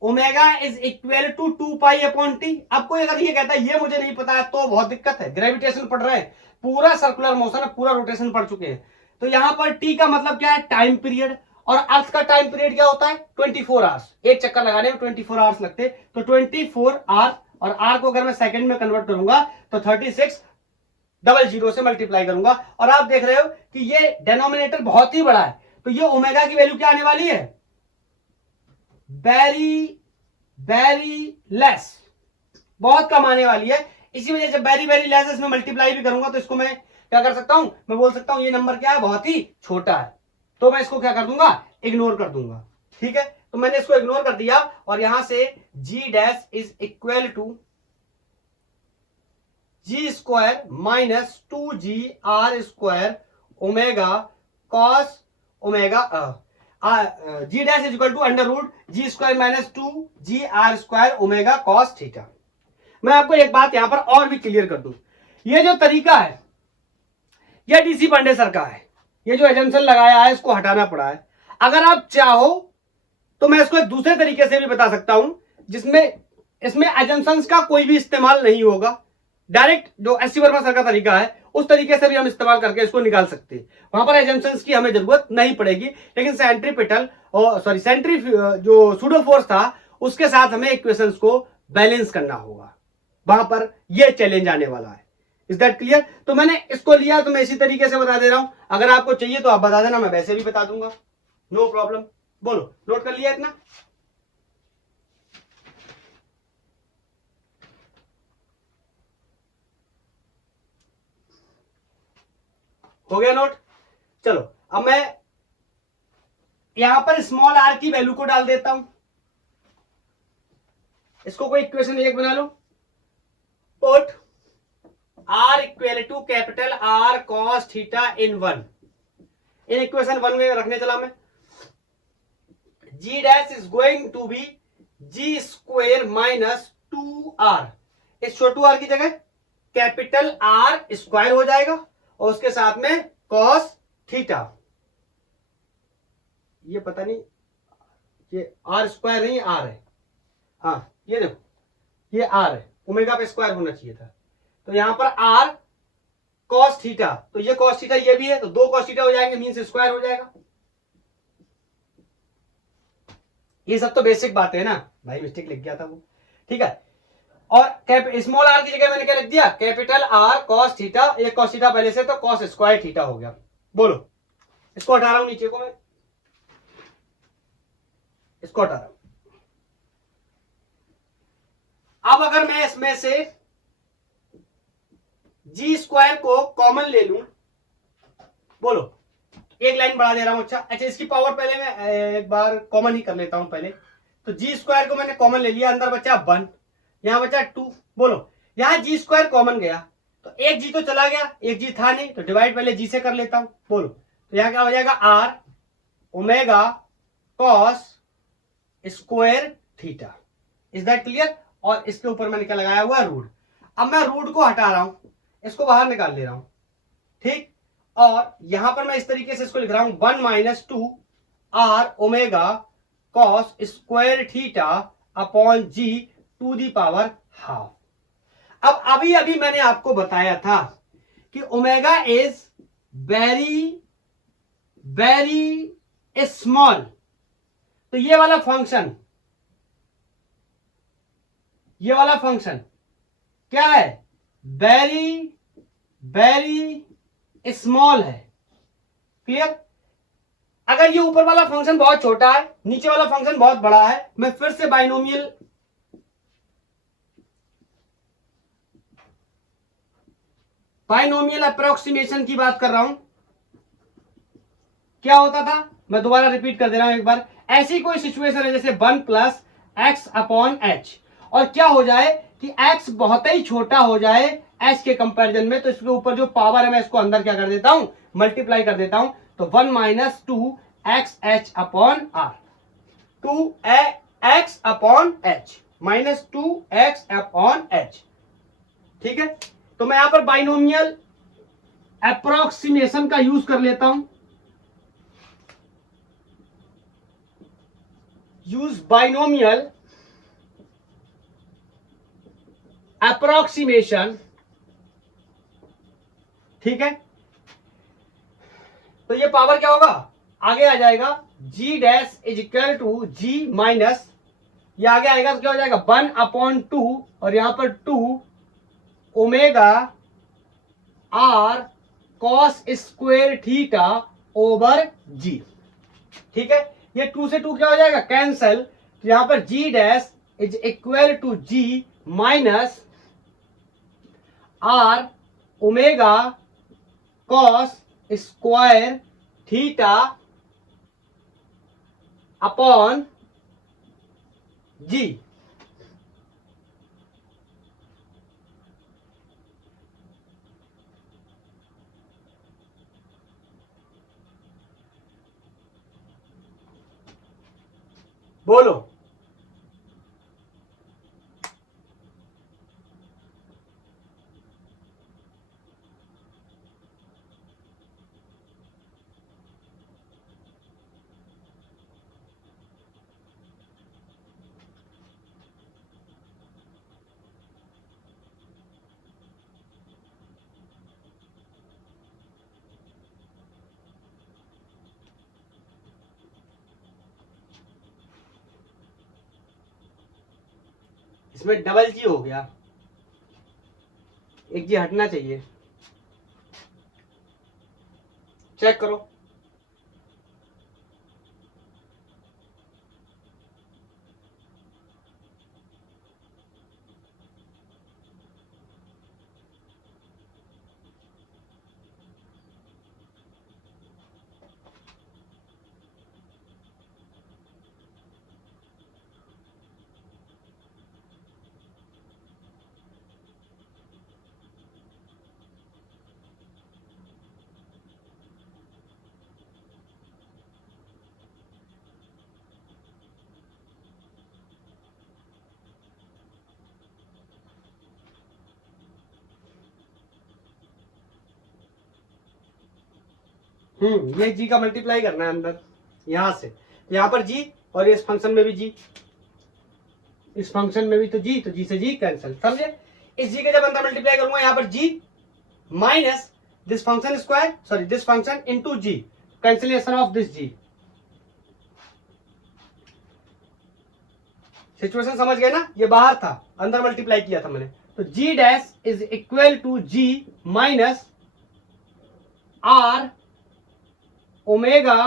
Omega is equal to 2 pi upon T. अब कोई अगर ये कहता है ये मुझे नहीं पता है तो बहुत दिक्कत है। ग्रेविटेशन पढ़ रहे हैं, पूरा सर्कुलर मोशन है, पूरा रोटेशन पढ़ चुके हैं। तो यहां पर टी का मतलब क्या है? Time period. और अर्थ का टाइम पीरियड क्या होता है? 24 आवर्स। एक चक्कर लगाने में 24 आवर्स लगते, तो 24 आवर्स। और आर को अगर मैं सेकंड में कन्वर्ट करूंगा तो 3600 से मल्टीप्लाई करूंगा। और आप देख रहे हो कि ये डेनोमिनेटर बहुत ही बड़ा है, तो ये ओमेगा की वैल्यू क्या आने वाली है? वेरी वेरी लेस, बहुत कम आने वाली है। इसी वजह से वेरी वेरी लेस इसमें मल्टीप्लाई भी करूंगा तो इसको मैं क्या कर सकता हूं? मैं बोल सकता हूं ये नंबर क्या है? बहुत ही छोटा है। तो मैं इसको क्या कर दूंगा? इग्नोर कर दूंगा। ठीक है, तो मैंने इसको इग्नोर कर दिया और यहां से g dash is equal to g square minus 2GR square omega cos omega g dash is equal to under root g square minus 2GR square omega cos theta. मैं आपको एक बात यहां पर और भी क्लियर कर दूं, ये जो तरीका है ये डीसी पांडे सर का है। ये जो एजम्पशन लगाया है इसको हटाना पड़ा है। अगर आप चाहो तो मैं इसको एक दूसरे तरीके से भी बता सकता हूं, जिसमें इसमें एजम्पशंस का कोई भी इस्तेमाल नहीं होगा। डायरेक्ट जो एस सी वर्मा सर का तरीका है उस तरीके से भी हम इस्तेमाल करके इसको निकाल सकते हैं। वहां पर एजम्पशंस की हमें जरूरत नहीं पड़ेगी, लेकिन सेंट्रीपिटल और सेंट्री जो सूडो फोर्स था उसके साथ हमें इक्वेशंस को बैलेंस करना होगा। वहां पर यह चैलेंज आने वाला है। Is that clear? तो मैंने इसको लिया तो मैं इसी तरीके से बता दे रहा हूं। अगर आपको चाहिए तो आप बता देना, मैं वैसे भी बता दूंगा, नो प्रॉब्लम। बोलो, नोट कर लिया इतना? हो गया नोट? चलो अब मैं यहां पर स्मॉल आर की वैल्यू को डाल देता हूं। इसको कोई इक्वेशन एक बना लो। Put r equal to capital r cos theta in 1। In equation 1 में रखने चला मैं। G dash is going to be g square minus 2R। इस छोटू आर की जगह कैपिटल आर स्क्वायर हो जाएगा और उसके साथ में कॉस थीटा। ये पता नहीं, ये आर स्क्वायर नहीं आर है। हाँ ये देखो, ये आर है, ओमेगा पे स्क्वायर होना चाहिए था। तो यहां पर आर कॉस थीटा, तो ये कॉस थीटा ये भी है, तो 2 कॉस थीटा हो जाएंगे, मीन्स स्क्वायर हो जाएगा। ये सब तो बेसिक बात है ना भाई, मिस्टेक लिख गया था वो। ठीक है, और स्मॉल आर की जगह मैंने क्या लिख दिया? Capital r cos theta. एक कॉस थीटा पहले से, तो कॉस स्क्वायर थीटा हो गया। बोलो, इसको हटा रहा हूं नीचे को मैं, इसको हटा रहा हूं। अब अगर मैं इसमें से जी स्क्वायर को कॉमन ले लूं, बोलो, एक लाइन बढ़ा दे रहा हूं। अच्छा, इसकी पावर पहले मैं एक बार कॉमन ही कर लेता हूं पहले। तो जी स्क्वायर को मैंने कॉमन ले लिया, अंदर बचा 1, यहां बचा 2। बोलो, यहां जी स्क्वायर कॉमन गया तो एक जी तो चला गया, एक जी था नहीं, तो डिवाइड पहले जी से कर लेता हूं। बोलो, तो यहां क्या हो जाएगा? R omega cos square theta. Is that clear? और इसके ऊपर मैंने क्या लगाया हुआ? रूट। अब मैं रूट को हटा रहा हूं, इसको बाहर निकाल ले रहा हूं। ठीक, और यहां पर मैं इस तरीके से इसको लिख रहा हूं 1 माइनस 2 R omega cos square theta upon G to the power half. अब अभी अभी मैंने आपको बताया था कि omega is very very small. तो ये वाला फंक्शन क्या है? वेरी वेरी स्मॉल है। क्लियर? अगर ये ऊपर वाला फंक्शन बहुत छोटा है, नीचे वाला फंक्शन बहुत बड़ा है, मैं फिर से बाइनोमियल अप्रोक्सीमेशन की बात कर रहा हूं। क्या होता था, मैं दोबारा रिपीट कर दे रहा हूं एक बार। ऐसी कोई सिचुएशन है जैसे 1 प्लस एक्स अपॉन एच, और क्या हो जाए कि x बहुत ही छोटा हो जाए h के कंपैरिजन में, तो इसके ऊपर जो पावर है मैं इसको अंदर क्या कर देता हूं, मल्टीप्लाई कर देता हूं, तो 1 minus 2xh upon r, 2x upon h minus 2x upon h। ठीक है, तो मैं यहां पर बाइनोमियल अप्रोक्सीमेशन का यूज कर लेता हूं, यूज बाइनोमियल अप्रोक्सीमेशन। ठीक है, तो ये पावर क्या होगा, आगे आ जाएगा g dash is equal to g minus, ये आगे आएगा तो क्या हो जाएगा 1 अपॉन 2 और यहां पर 2 omega r cos square theta over g। ठीक है, ये 2 से 2 क्या हो जाएगा कैंसल, तो यहां पर g dash is equal to g minus r omega cos square theta upon g। बोलो, इसमें डबल जी हो गया, एक जी हटना चाहिए, चेक करो। ये जी का मल्टीप्लाई करना है अंदर, यहां से यहां पर जी, और इस फंक्शन में भी जी, इस फंक्शन में भी तो जी, तो जी से जी कैंसिल, समझे। इस जी के जब अंदर मल्टीप्लाई करूंगा यहां पर g minus this function square, sorry this function into g, cancellation of this g. Situation समझ गए ना, ये बाहर था, अंदर मल्टीप्लाई किया था मैंने, तो g dash is equal to ji minus are omega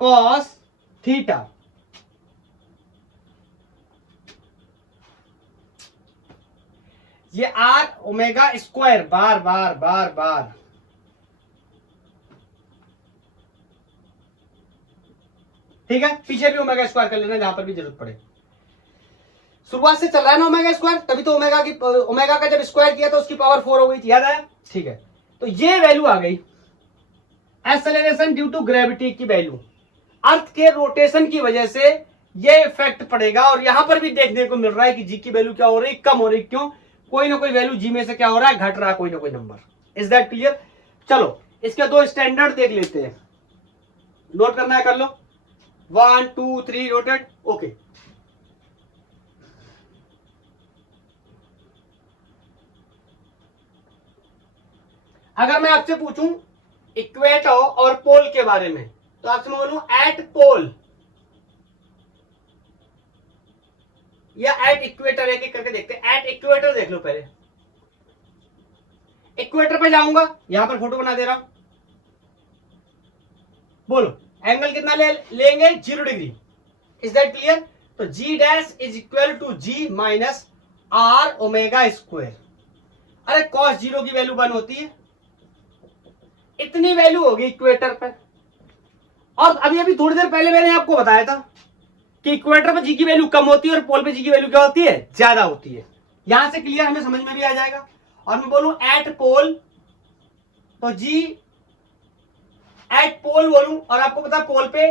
cos theta. ये आर ओमेगा स्क्वायर, बार बार बार बार, ठीक है, पीछे भी ओमेगा स्क्वायर कर लेना जहां पर भी जरूरत पड़े। शुरुआत से चल रहा है ना ओमेगा स्क्वायर, तभी तो ओमेगा का जब स्क्वायर किया तो उसकी पावर 4 हो गई थी, याद आया। ठीक है, तो ये वैल्यू आ गई एक्सेलरेशन ड्यू टू ग्रेविटी की वैल्यू, अर्थ के रोटेशन की वजह से ये इफेक्ट पड़ेगा। और यहां पर भी देखने को मिल रहा है कि जी की वैल्यू क्या हो रही है, कम हो रही, क्यों, कोई ना कोई वैल्यू जी में से क्या हो रहा है, घट रहा है कोई ना कोई नंबर। Is that clear. चलो इसके दो स्टैंडर्ड देख लेते हैं, नोट करना है कर लो, 1 2 3 रोटेट, ओके। अगर मैं आपसे पूछूं इक्वेटर और पोल के बारे में, तो आपसे मैं बोलूं एट पोल या एट इक्वेटर, एक एक करके देखते हैं। एट इक्वेटर देख लो पहले, इक्वेटर पे जाऊंगा, यहां पर फोटो बना दे रहा हूं, बोलो एंगल कितना लेंगे 0 डिग्री। Is that clear. तो g dash is equal to ji minus are omega square. अरे कॉस 0 की वैल्यू 1 होती है, इतनी वैल्यू होगी इक्वेटर पर। और अभी अभी थोड़ी देर पहले मैंने आपको बताया था कि इक्वेटर पर जी की वैल्यू कम होती है और पोल पे जी की वैल्यू क्या होती है, ज्यादा होती है। यहां से क्लियर हमें समझ में भी आ जाएगा। और मैं बोलूं एट पोल, तो जी एट पोल बोलूं, और आपको पता है पोल पे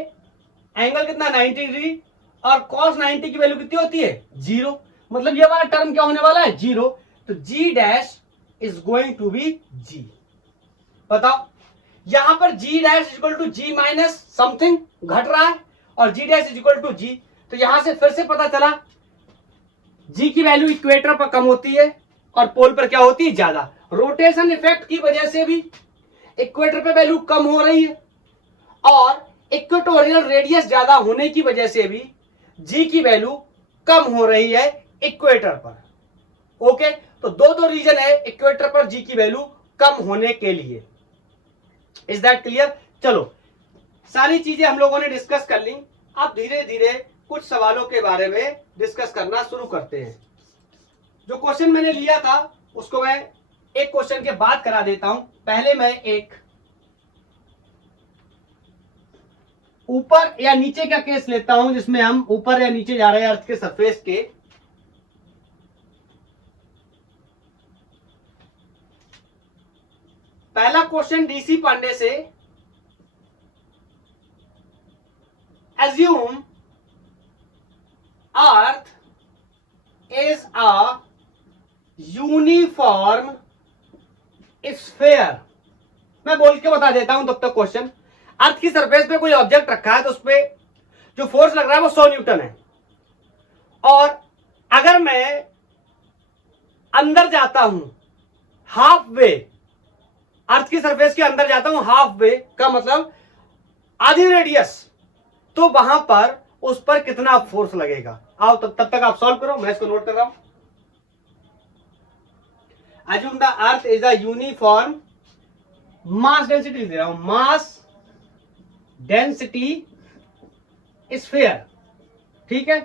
एंगल कितना 90 डिग्री, और cos 90 की वैल्यू कितनी होती है, 0। मतलब ये वाला टर्म क्या होने वाला है, 0। तो g dash is going to be g. बताओ, यहां पर g dash equal to ji minus something घट रहा है, और g dash is equal to g. तो यहां से फिर से पता चला जी की वैल्यू इक्वेटर पर कम होती है और पोल पर क्या होती है, ज्यादा। रोटेशन इफेक्ट की वजह से भी इक्वेटर पे वैल्यू कम हो रही है, और इक्वेटोरियल रेडियस ज्यादा होने की वजह से भी जी की वैल्यू कम हो रही है इक्वेटर पर। ओके, तो दो रीजन है इक्वेटर पर जी की वैल्यू कम होने के लिए। Is that clear? चलो, सारी चीजें हम लोगों ने डिस्कस कर ली। अब धीरे धीरे कुछ सवालों के बारे में डिस्कस करना शुरू करते हैं। जो क्वेश्चन मैंने लिया था उसको मैं एक क्वेश्चन के बाद करा देता हूं। पहले मैं एक ऊपर या नीचे का केस लेता हूं, जिसमें हम ऊपर या नीचे जा रहे हैं अर्थ के सरफेस के। पहला क्वेश्चन डीसी पांडे से, assume earth is a uniform sphere। मैं बोल के बता देता हूं तब तक क्वेश्चन। अर्थ की सरफेस पे कोई ऑब्जेक्ट रखा है तो उस पे जो फोर्स लग रहा है वो 100 न्यूटन है, और अगर मैं अंदर जाता हूं हाफ वे, अर्थ की सरफेस के अंदर जाता हूं हाफ वे का मतलब आधी रेडियस, तो वहां पर उस पर कितना फोर्स लगेगा। आओ तब तक आप सॉल्व करो, मैं इसको नोट कर रहा हूं। Assume the earth is a uniform mass density लिख दे रहा हूं, मास डेंसिटी स्फीयर। ठीक है,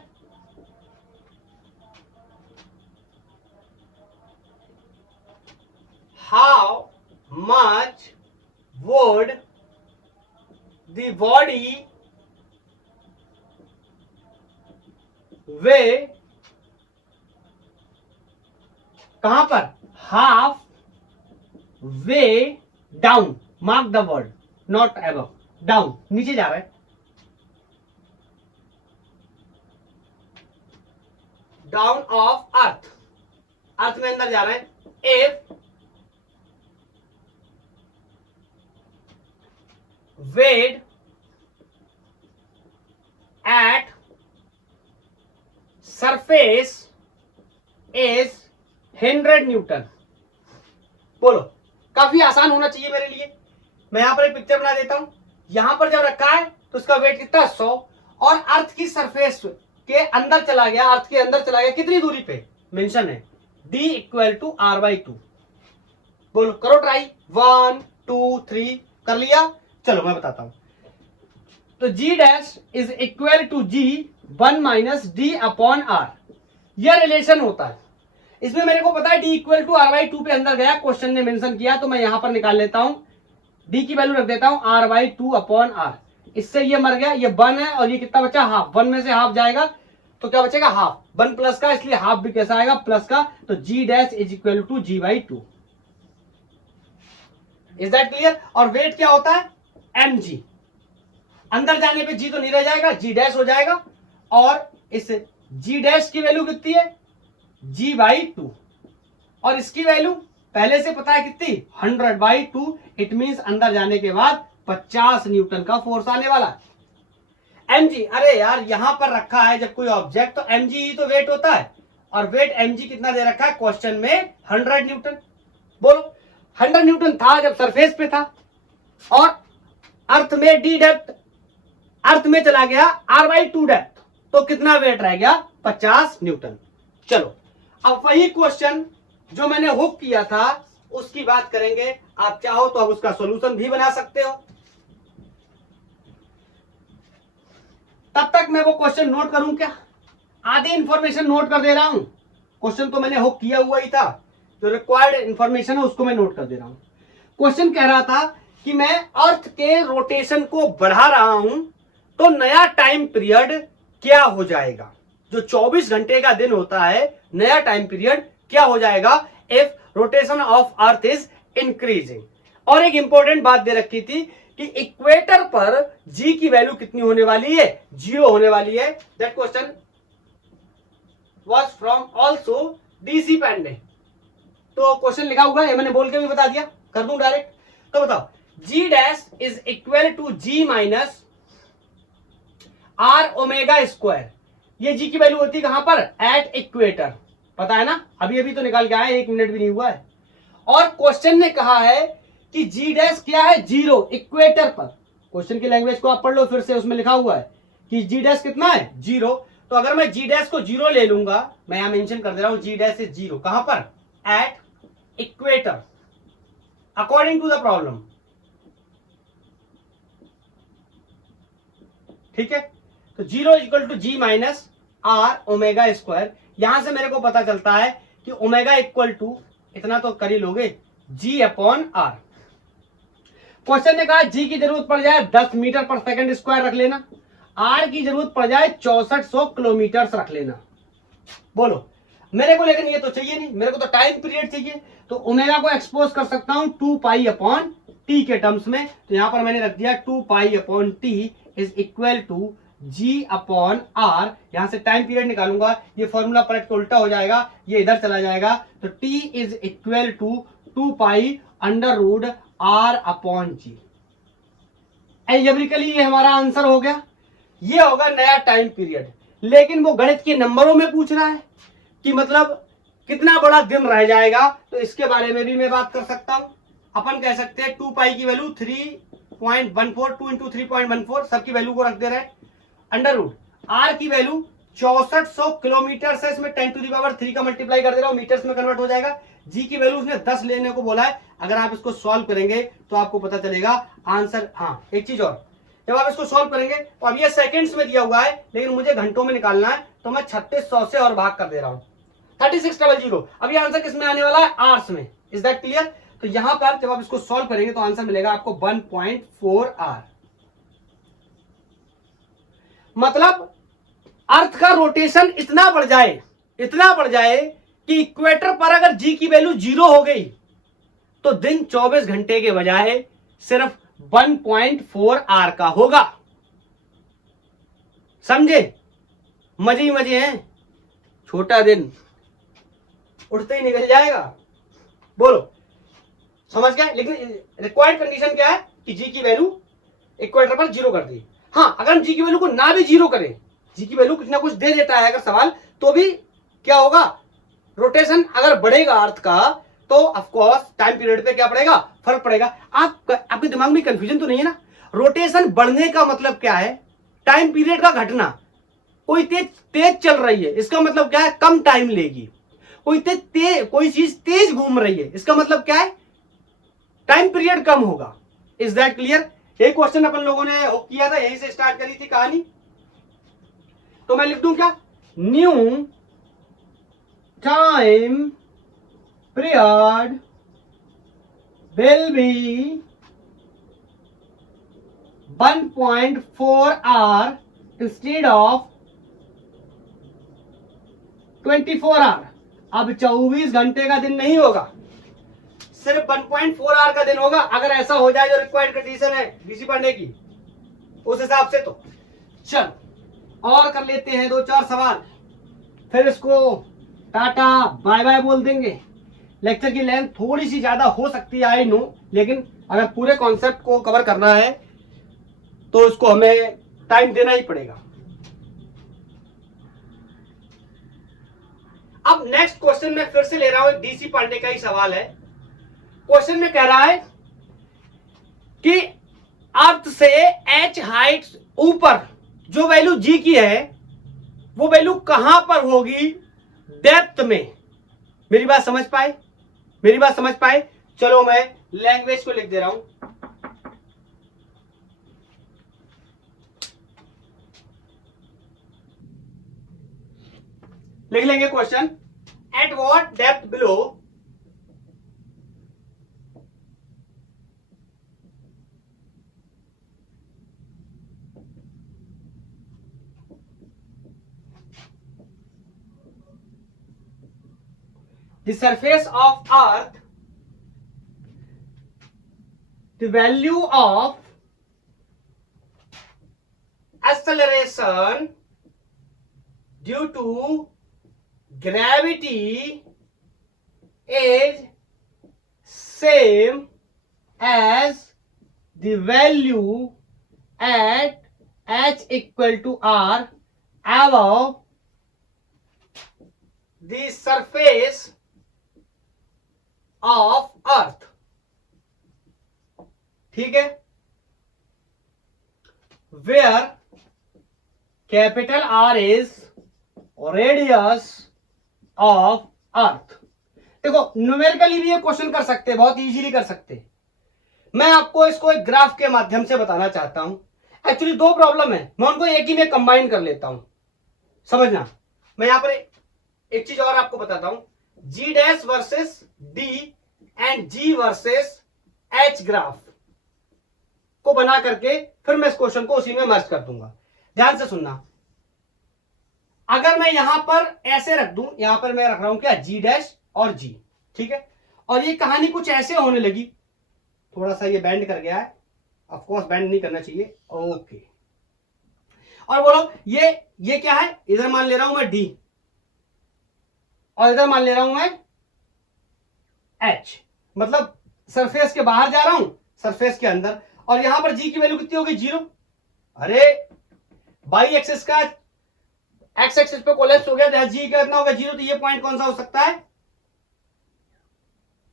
how much would the body weigh, कहां पर, half way down, mark the word, not above, down, नीचे जा रहा है, डाउन ऑफ अर्थ, अर्थ में अंदर जा रहा है। If wait at surface is 100 Newton. बोलो, काफी आसान होना चाहिए मेरे लिए। मैं यहां पर एक पिक्चर बना देता हूं। यहां पर जब रखा है तो उसका वेट कितना, 100, और अर्थ की सरफेस के अंदर चला गया, अर्थ के अंदर चला गया, कितनी दूरी पे मेंशन है, d इक्वल टू r/2। बोलो, करो ट्राई, 1 2 3 कर लिया। चलो मैं बताता हूं। तो g dash is equal to g 1 minus d upon r, यह रिलेशन होता है। इसमें मेरे को पता है d इक्वल टू r/2 पे अंदर गया, क्वेश्चन ने मेंशन किया, तो मैं यहां पर निकाल लेता हूं, d की वैल्यू रख देता हूं r/2 अपॉन r। इससे ये मर गया, ये 1 है, और ये कितना बचा, हाफ। 1 में से हाफ जाएगा तो क्या बचेगा, हाफ। 1 प्लस का, इसलिए हाफ भी कैसा आएगा, प्लस का। तो g dash is equal to g/2। Is that clear? और वेट क्या होता है, mg। अंदर जाने पे g तो नहीं रह जाएगा, g डैश हो जाएगा, और इस g डैश की वैल्यू कितनी है, g/2, और इसकी वैल्यू पहले से पता है कितनी, 100/2। इट मींस अंदर जाने के बाद 50 न्यूटन का फोर्स आने वाला। mg, अरे यार यहां पर रखा है जब कोई ऑब्जेक्ट तो mg ही तो वेट होता है, और वेट mg कितना दे रखा है क्वेश्चन में, 100 न्यूटन। बोलो, 100 न्यूटन था जब सरफेस पे था, और अर्थ में डी डेप्थ, अर्थ में चला गया r/2 डेप्थ, तो कितना वेट रह गया, 50 न्यूटन। चलो, अब वही क्वेश्चन जो मैंने हुक किया था उसकी बात करेंगे। आप चाहो तो अब उसका सॉल्यूशन भी बना सकते हो। तब तक मैं वो क्वेश्चन नोट करूं क्या, आधी इंफॉर्मेशन नोट कर दे रहा हूं। क्वेश्चन तो मैंने हुक किया हुआ ही था, जो रिक्वायर्ड इंफॉर्मेशन है उसको मैं नोट कर दे रहा हूं। क्वेश्चन कह रहा था कि मैं अर्थ के रोटेशन को बढ़ा रहा हूं, तो नया टाइम पीरियड क्या हो जाएगा? जो 24 घंटे का दिन होता है, नया टाइम पीरियड क्या हो जाएगा if rotation of earth is increasing. और एक इंपॉर्टेंट बात दे रखी थी कि इक्वेटर पर जी की वैल्यू कितनी होने वाली है? 0 होने वाली है। That question was from also DC Pandey. तो क्वेश्चन लिखा हुआ है, मैंने बोल के भी बता दिया, कर दूं डायरेक्ट। तो बताओ, जी dash is equal to ji minus are omega square. ये जी की वैल्यू होती है कहां पर? At equator. पता है ना, अभी अभी तो निकाल के आए, 1 मिनट भी नहीं हुआ है। और क्वेश्चन ने कहा है कि जी डैश क्या है? 0 इक्वेटर पर। क्वेश्चन की लैंग्वेज को आप पढ़ लो फिर से, उसमें लिखा हुआ है कि जी डैश कितना है? 0। तो अगर मैं जी डैश को 0 ले लूंगा, मैं यहां मेंशन कर दे रहा हूं, जी डैश इज 0 कहां पर? At equator, according to the problem. ठीक है, तो 0 equal to ji minus are omega square. यहां से मेरे को पता चलता है कि ओमेगा इक्वल टू, इतना तो कर ही लोगे, जी अपॉन आर। क्वेश्चन ने कहा जी की जरूरत पड़ जाए 10 मीटर पर सेकंड स्क्वायर रख लेना, आर की जरूरत पड़ जाए 6400 किलोमीटर रख लेना। बोलो मेरे को, लेकिन ये तो चाहिए नहीं, मेरे को तो टाइम पीरियड चाहिए। तो ओमेगा को एक्सपोज कर सकता हूं 2 पाई अपॉन टी के टर्म्स में। तो यहां पर मैंने रख दिया 2 pi upon T is equal to ji upon R. यहां से टाइम पीरियड निकालूंगा, ये फॉर्मूला पलट के उल्टा हो जाएगा, ये इधर चला जाएगा। तो T is equal to 2 pi under root R upon G. Algebraically ये हमारा आंसर हो गया, ये होगा नया टाइम पीरियड। लेकिन वो गणित के नंबरों में पूछ रहा है कि मतलब कितना बड़ा दिन रह जाएगा, तो इसके बारे में भी मैं बात कर सकता हूं। अपन कह सकते हैं 2 पाई की वैल्यू 3.14, 2 इंटू 3.14 सबकी वैल्यू को रख दे रहे हैं, अंडर रूट आर की वैल्यू 6400 किलोमीटर से, इसमें 10 टू द पावर 3 का मल्टीप्लाई कर दे रहा हूं, मीटर्स में कन्वर्ट हो जाएगा। जी की वैल्यू उसने 10 लेने को बोला है। अगर आप इसको सॉल्व करेंगे तो आपको पता चलेगा आंसर। हाँ एक चीज और, जब आप इसको सॉल्व करेंगे तो अब ये सेकंड्स में दिया हुआ है, लेकिन मुझे घंटों में निकालना है, तो मैं 3600 से और भाग कर दे रहा हूं 3600। अब ये आंसर किसमें आने वाला है? आर्स में। Is that clear? तो यहां पर जब आप इसको सॉल्व करेंगे तो आंसर मिलेगा आपको 1.4 आर। मतलब अर्थ का रोटेशन इतना बढ़ जाए, इतना बढ़ जाए कि इक्वेटर पर अगर जी की वैल्यू 0 हो गई तो दिन 24 घंटे के बजाय सिर्फ 1.4 आर का होगा। समझे? मजे ही मजे हैं, छोटा दिन उठते ही निकल जाएगा। बोलो समझ गए? लेकिन रिक्वायर्ड कंडीशन क्या है कि जी की वैल्यू इक्वेटर पर 0 कर दी। हाँ अगर हम जी की वैल्यू को ना भी 0 करें, जी की वैल्यू कुछ ना कुछ दे देता है अगर सवाल, तो भी क्या होगा? रोटेशन अगर बढ़ेगा अर्थ का तो ऑफकोर्स टाइम पीरियड पे क्या पड़ेगा? फर्क पड़ेगा। आपके दिमाग में कंफ्यूजन तो नहीं है ना? रोटेशन बढ़ने का मतलब क्या है? टाइम पीरियड का घटना। कोई तेज तेज चल रही है, इसका मतलब क्या है? कम टाइम लेगी। कोई चीज तेज घूम रही है, इसका मतलब क्या है? टाइम पीरियड कम होगा। Is that clear? एक क्वेश्चन अपन लोगों ने किया था, यहीं से स्टार्ट करी थी कहानी। तो मैं लिख दूं क्या? New time period will be 1.4 hour instead of 24 hour. अब 24 घंटे का दिन नहीं होगा, सिर्फ 1.4 आवर का दिन होगा। अगर ऐसा हो जाए जो रिक्वायर्ड कंडीशन है डीसी पढ़ने की, उस हिसाब से तो चल और कर लेते हैं 2-4 सवाल, फिर इसको टाटा बाय बाय बोल देंगे। लेक्चर की लेंथ थोड़ी सी ज्यादा हो सकती है, आई नो, लेकिन अगर पूरे कॉन्सेप्ट को कवर करना है तो इसको हमें टाइम देना ही पड़ेगा। अब नेक्स्ट क्वेश्चन में फिर से ले रहा हूं, डीसी पांडे का ही सवाल है। क्वेश्चन में कह रहा है कि अर्थ से एच हाइट ऊपर जो वैल्यू जी की है वो वैल्यू कहां पर होगी डेप्थ में। मेरी बात समझ पाए? मेरी बात समझ पाए? चलो मैं लैंग्वेज को लिख दे रहा हूं। लिख लेंगे question, at what depth below the surface of earth, the value of acceleration due to gravity is same as the value at h equal to r above the surface of earth. ठीक है, where capital R is radius of earth. देखो numerically भी ये question कर सकते हैं, बहुत easily कर सकते हैं। मैं आपको इसको एक ग्राफ के माध्यम से बताना चाहता हूं। एक्चुअली दो प्रॉब्लम है, मैं उनको एक ही में कंबाइन कर लेता हूं, समझना। मैं यहां पर एक चीज और आपको बताता हूं, g dash versus d and g versus h graph को बना करके फिर मैं इस क्वेश्चन को उसी में मर्ज कर दूंगा। ध्यान से सुनना, अगर मैं यहां पर ऐसे रख दूं, यहां पर मैं रख रहा हूं क्या, जी डैश और जी, ठीक है, और ये कहानी कुछ ऐसे होने लगी, थोड़ा सा ये बैंड कर गया है, ऑफ कोर्स बैंड नहीं करना चाहिए, ओके। और बोलो ये क्या है, इधर मान ले रहा हूं मैं डी और इधर मान ले रहा हूं मैं एच, मतलब सरफेस के बाहर जा रहा हूं, सरफेस के अंदर, और यहां पर जी की वैल्यू कितनी होगी, 0। अरे बाई एक्सिस का एक्स एक्सिस पे कोलैप्स हो गया, जी का कितना होगा, 0। तो ये पॉइंट कौन सा हो सकता है,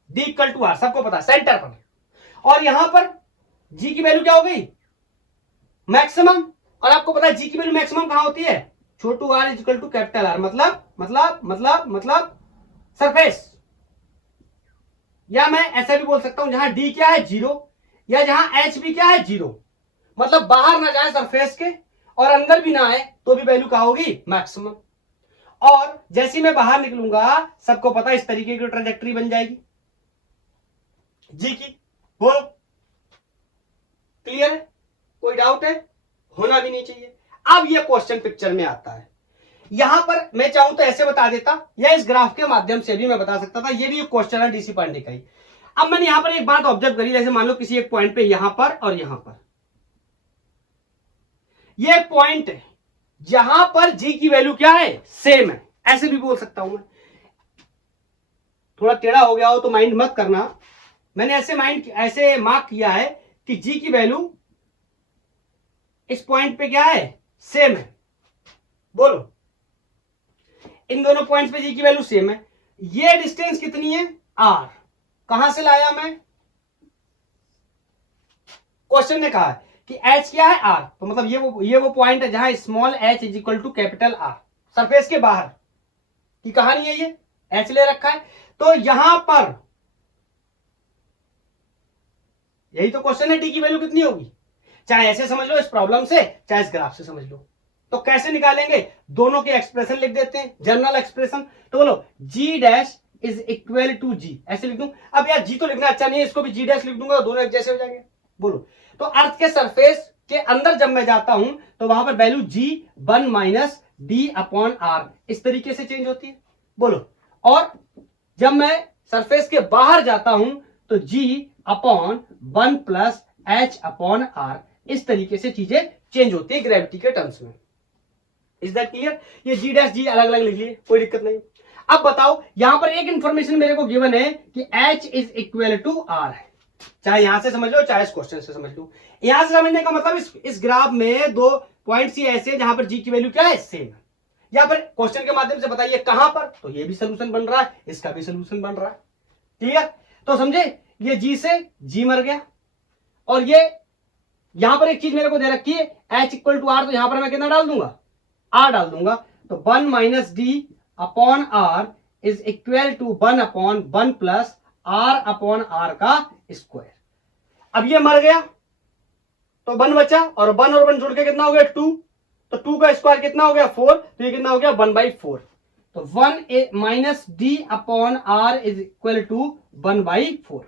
डी इक्वल टू आर, सबको पता है, सेंटर पर। और यहां पर जी की वैल्यू क्या हो गई, मैक्सिमम, और आपको पता है जी की वैल्यू मैक्सिमम कहां होती है, छोटू r is equal to capital are, मतलब सरफेस। या मैं ऐसा भी बोल सकता हूं, जहां डी क्या है 0, या जहां एच भी क्या है 0, मतलब बाहर ना जाए सरफेस के और अंदर भी ना आए तो भी वैल्यू क्या होगी, मैक्सिमम। और जैसे मैं बाहर निकलूंगा, सबको पता इस तरीके की ट्रेजेक्टरी बन जाएगी जी की। बोलो क्लियर है, कोई डाउट है, होना भी नहीं चाहिए। अब ये क्वेश्चन पिक्चर में आता है, यहां पर मैं चाहूं तो ऐसे बता देता, या इस ग्राफ के माध्यम से भी मैं बता सकता था, ये भी एक क्वेश्चन है डीसी पांडे का ही। अब मैंने यहां पर एक बात ऑब्जर्व करी, जैसे मान लो किसी एक पॉइंट पे यहां पर और यहां पर, ये एक पॉइंट है जहां पर जी की वैल्यू क्या है, सेम है, ऐसे भी बोल सकता हूं मैं। थोड़ा टेढ़ा हो गया हो तो माइंड मत करना, मैंने ऐसे मार्क किया है कि जी की वैल्यू इस पॉइंट पे क्या है, सेम है। बोलो इन दोनों पॉइंट्स पे जी की वैल्यू सेम है। ये डिस्टेंस कितनी है, आर, कहां से लाया मैं, क्वेश्चन ने कहा कि एच क्या है, आर, तो मतलब ये वो पॉइंट है जहां small H is equal to capital R, surface के बाहर की कहानी है, ये एच ले रखा है। तो यहां पर यही तो क्वेश्चन है, डी की वैल्यू कितनी होगी, चाहे ऐसे समझ लो इस प्रॉब्लम से, चाहे इस ग्राफ से समझ लो। तो कैसे निकालेंगे, दोनों के एक्सप्रेशन लिख देते हैं, जनरल एक्सप्रेशन। तो बोलो जी डैश इज इक्वल टू जी, ऐसे लिख दूं। अब यार जी तो लिखना अच्छा नहीं है, इसको भी जी डैश लिख दूंगा, दोनों एक जैसे हो जाएंगे। बोलो तो अर्थ के सरफेस के अंदर जब मैं जाता हूं तो वहां पर value G 1 minus D upon are इस तरीके से चेंज होती है। बोलो और जब मैं सरफेस के बाहर जाता हूं तो g upon 1 plus h upon are, इस तरीके से चीजें चेंज होती है ग्रेविटी के टर्म्स में। इज दैट क्लियर, ये जी डैश जी अलग अलग लिख लिए, कोई दिक्कत नहीं। अब बताओ यहां पर एक इंफॉर्मेशन मेरे को गिवन है कि H is equal to R है, चाहे यहां से समझ लो चाहे इस क्वेश्चन से समझ लो। यहां से समझने का मतलब इस ग्राफ में दो पॉइंट्स ही ऐसे हैं जहां पर जी की वैल्यू क्या है, सेम है। यहां पर क्वेश्चन के माध्यम से बताइए कहां पर, तो ये भी सोल्यूशन बन रहा है, इसका भी सोल्यूशन बन रहा है। क्लियर, तो समझे, ये जी से जी मर गया, और ये यहां पर एक चीज मेरे को दे रखी है एच इक्वल टू आर, तो यहां पर मैं कितना डाल दूंगा, आर डाल दूंगा। तो 1 minus D upon R is equal to 1 upon 1 plus R upon are का स्क्वायर। अब ये मर गया तो 1 बचा, और 1 और 1 जुड़ के कितना हो गया 2, तो 2 का स्क्वायर कितना हो गया 4, तो ये कितना हो गया 1/4। तो 1 minus D upon R is equal to 1/4।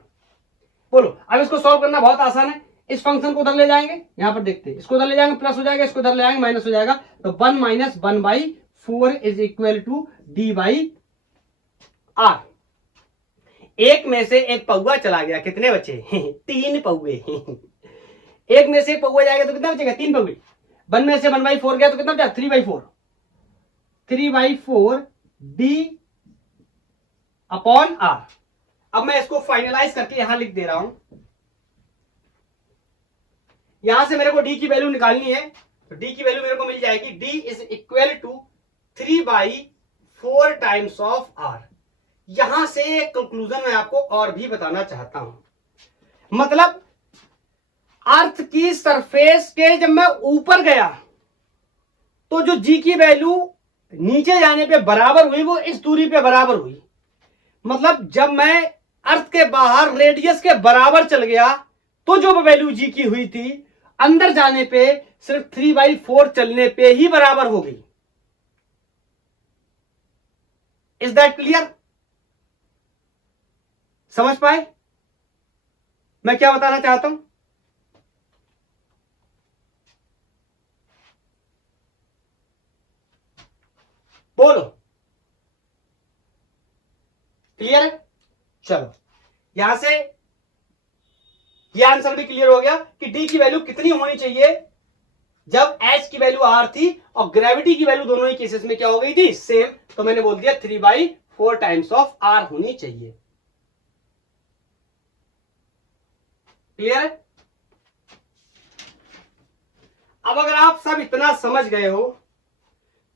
बोलो अब इसको सॉल्व करना बहुत आसान है, इस फंक्शन को उधर ले जाएंगे, यहां पर देखते हैं, इसको उधर ले जाएंगे प्लस हो जाएगा, इसको उधर ले जाएंगे माइनस हो जाएगा, तो 1 माइनस 1/4 is equal to D by R. एक में से एक पौआ चला गया, कितने बचे? 3 पौए। एक में से एक पौआ जाएगा तो कितना बचेगा? 3 पौए। 1 में से 1/4 गया तो कितना बचा? 3/4। 3/4 d अपॉन r। अब मैं इसको फाइनलाइज करके यहां लिख दे रहा हूं। यहां से मेरे को d की वैल्यू निकालनी है, तो d की वैल्यू मेरे को मिल जाएगी, d is equal to 3/4 times of r। यहां से एक कंक्लूजन मैं आपको और भी बताना चाहता हूं, मतलब अर्थ की सरफेस के जब मैं ऊपर गया तो जो g की वैल्यू नीचे जाने पे बराबर हुई वो इस दूरी पे बराबर हुई। मतलब जब मैं अर्थ के बाहर रेडियस के बराबर चल गया तो जो वैल्यू g की हुई थी अंदर जाने पे सिर्फ 3/4 चलने पे ही बराबर हो गई। Is that clear? समझ पाए मैं क्या बताना चाहता हूं? बोलो, क्लियर है? चलो, यहां से ये आंसर भी क्लियर हो गया कि डी की वैल्यू कितनी होनी चाहिए जब एच की वैल्यू आर थी और ग्रेविटी की वैल्यू दोनों ही केसेस में क्या हो गई थी? सेम। तो मैंने बोल दिया 3/4 टाइम्स ऑफ आर होनी चाहिए। क्लियर है? अब अगर आप सब इतना समझ गए हो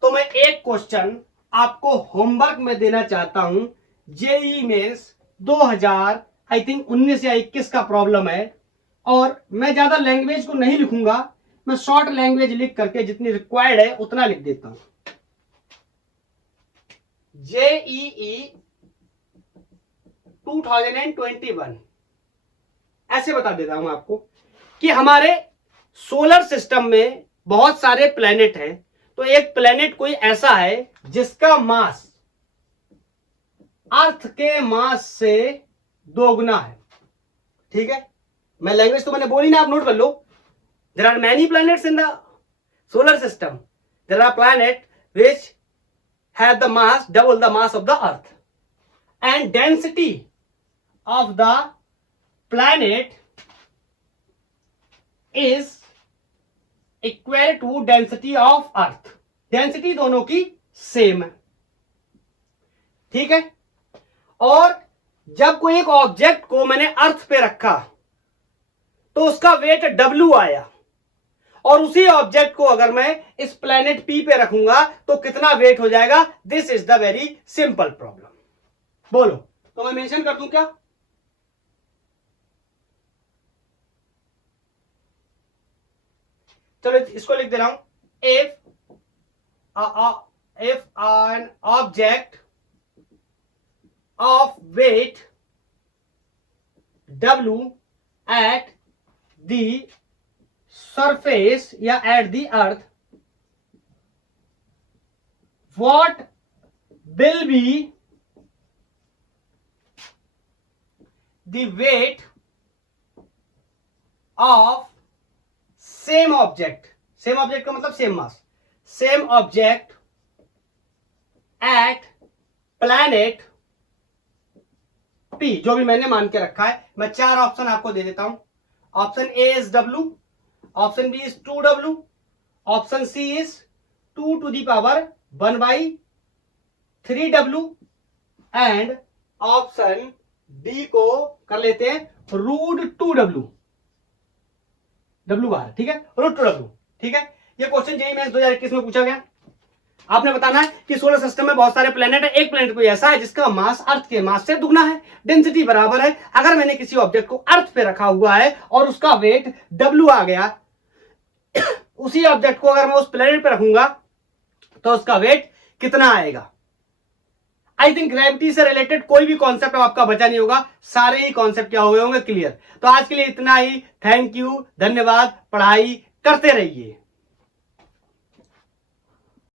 तो मैं एक क्वेश्चन आपको होमवर्क में देना चाहता हूं। जेई मेंस 2000 आई थिंक 19 या 21 का प्रॉब्लम है, और मैं ज्यादा लैंग्वेज को नहीं लिखूंगा, मैं शॉर्ट लैंग्वेज लिख करके जितनी रिक्वायर्ड है उतना लिख देता हूं। जेईई 2021 ऐसे बता देता हूं आपको कि हमारे सोलर सिस्टम में बहुत सारे प्लैनेट हैं, तो एक प्लैनेट कोई ऐसा है जिसका मास अर्थ के मास से 2 गुना है। ठीक है, मैं लैंग्वेज तो मैंने बोली ना, आप नोट कर लो। There are many planets in the solar system, there are planet which have the mass double the mass of the earth, and density of the planet is equal to density of earth. Density दोनों की same है। ठीक है, और जब कोई एक object को मैंने अर्थ पे रखा तो उसका वेट W आया, और उसी ऑब्जेक्ट को अगर मैं इस प्लैनेट P पे रखूंगा तो कितना वेट हो जाएगा? This is the very simple problem. बोलो, तो मैं मेंशन कर दूं क्या? चलो इसको लिख दे रहा हूं। If an object of weight W at the surface या at the earth, what will be the weight of same object? same object का मतलब same mass, same object at planet P, जो भी मैंने मान के रखा है। मैं 4 ऑप्शन आपको दे देता हूं। Option A is W, option B is 2W, option C is 2 to the power 1/3W, and option D को कर लेते हैं √2W। W बाहर, ठीक है, √2W। ठीक है, ये क्वेश्चन जेईई मेंस 2021 में पूछा गया। आपने बताना है कि सोलर सिस्टम में बहुत सारे प्लैनेट है, एक प्लैनेट कोई ऐसा है जिसका मास अर्थ के मास से दुगना है, डेंसिटी बराबर है। अगर मैंने किसी ऑब्जेक्ट को अर्थ पे रखा हुआ है और उसका वेट W आ गया, उसी ऑब्जेक्ट को अगर मैं उस प्लैनेट पे रखूंगा तो उसका वेट कितना आएगा? आई थिंक ग्रेविटी से रिलेटेड कोई भी कॉन्सेप्ट आपका बचा नहीं होगा, सारे ही कॉन्सेप्ट क्या हुए होंगे? क्लियर। तो आज के लिए इतना ही। थैंक यू, धन्यवाद। पढ़ाई करते रहिए।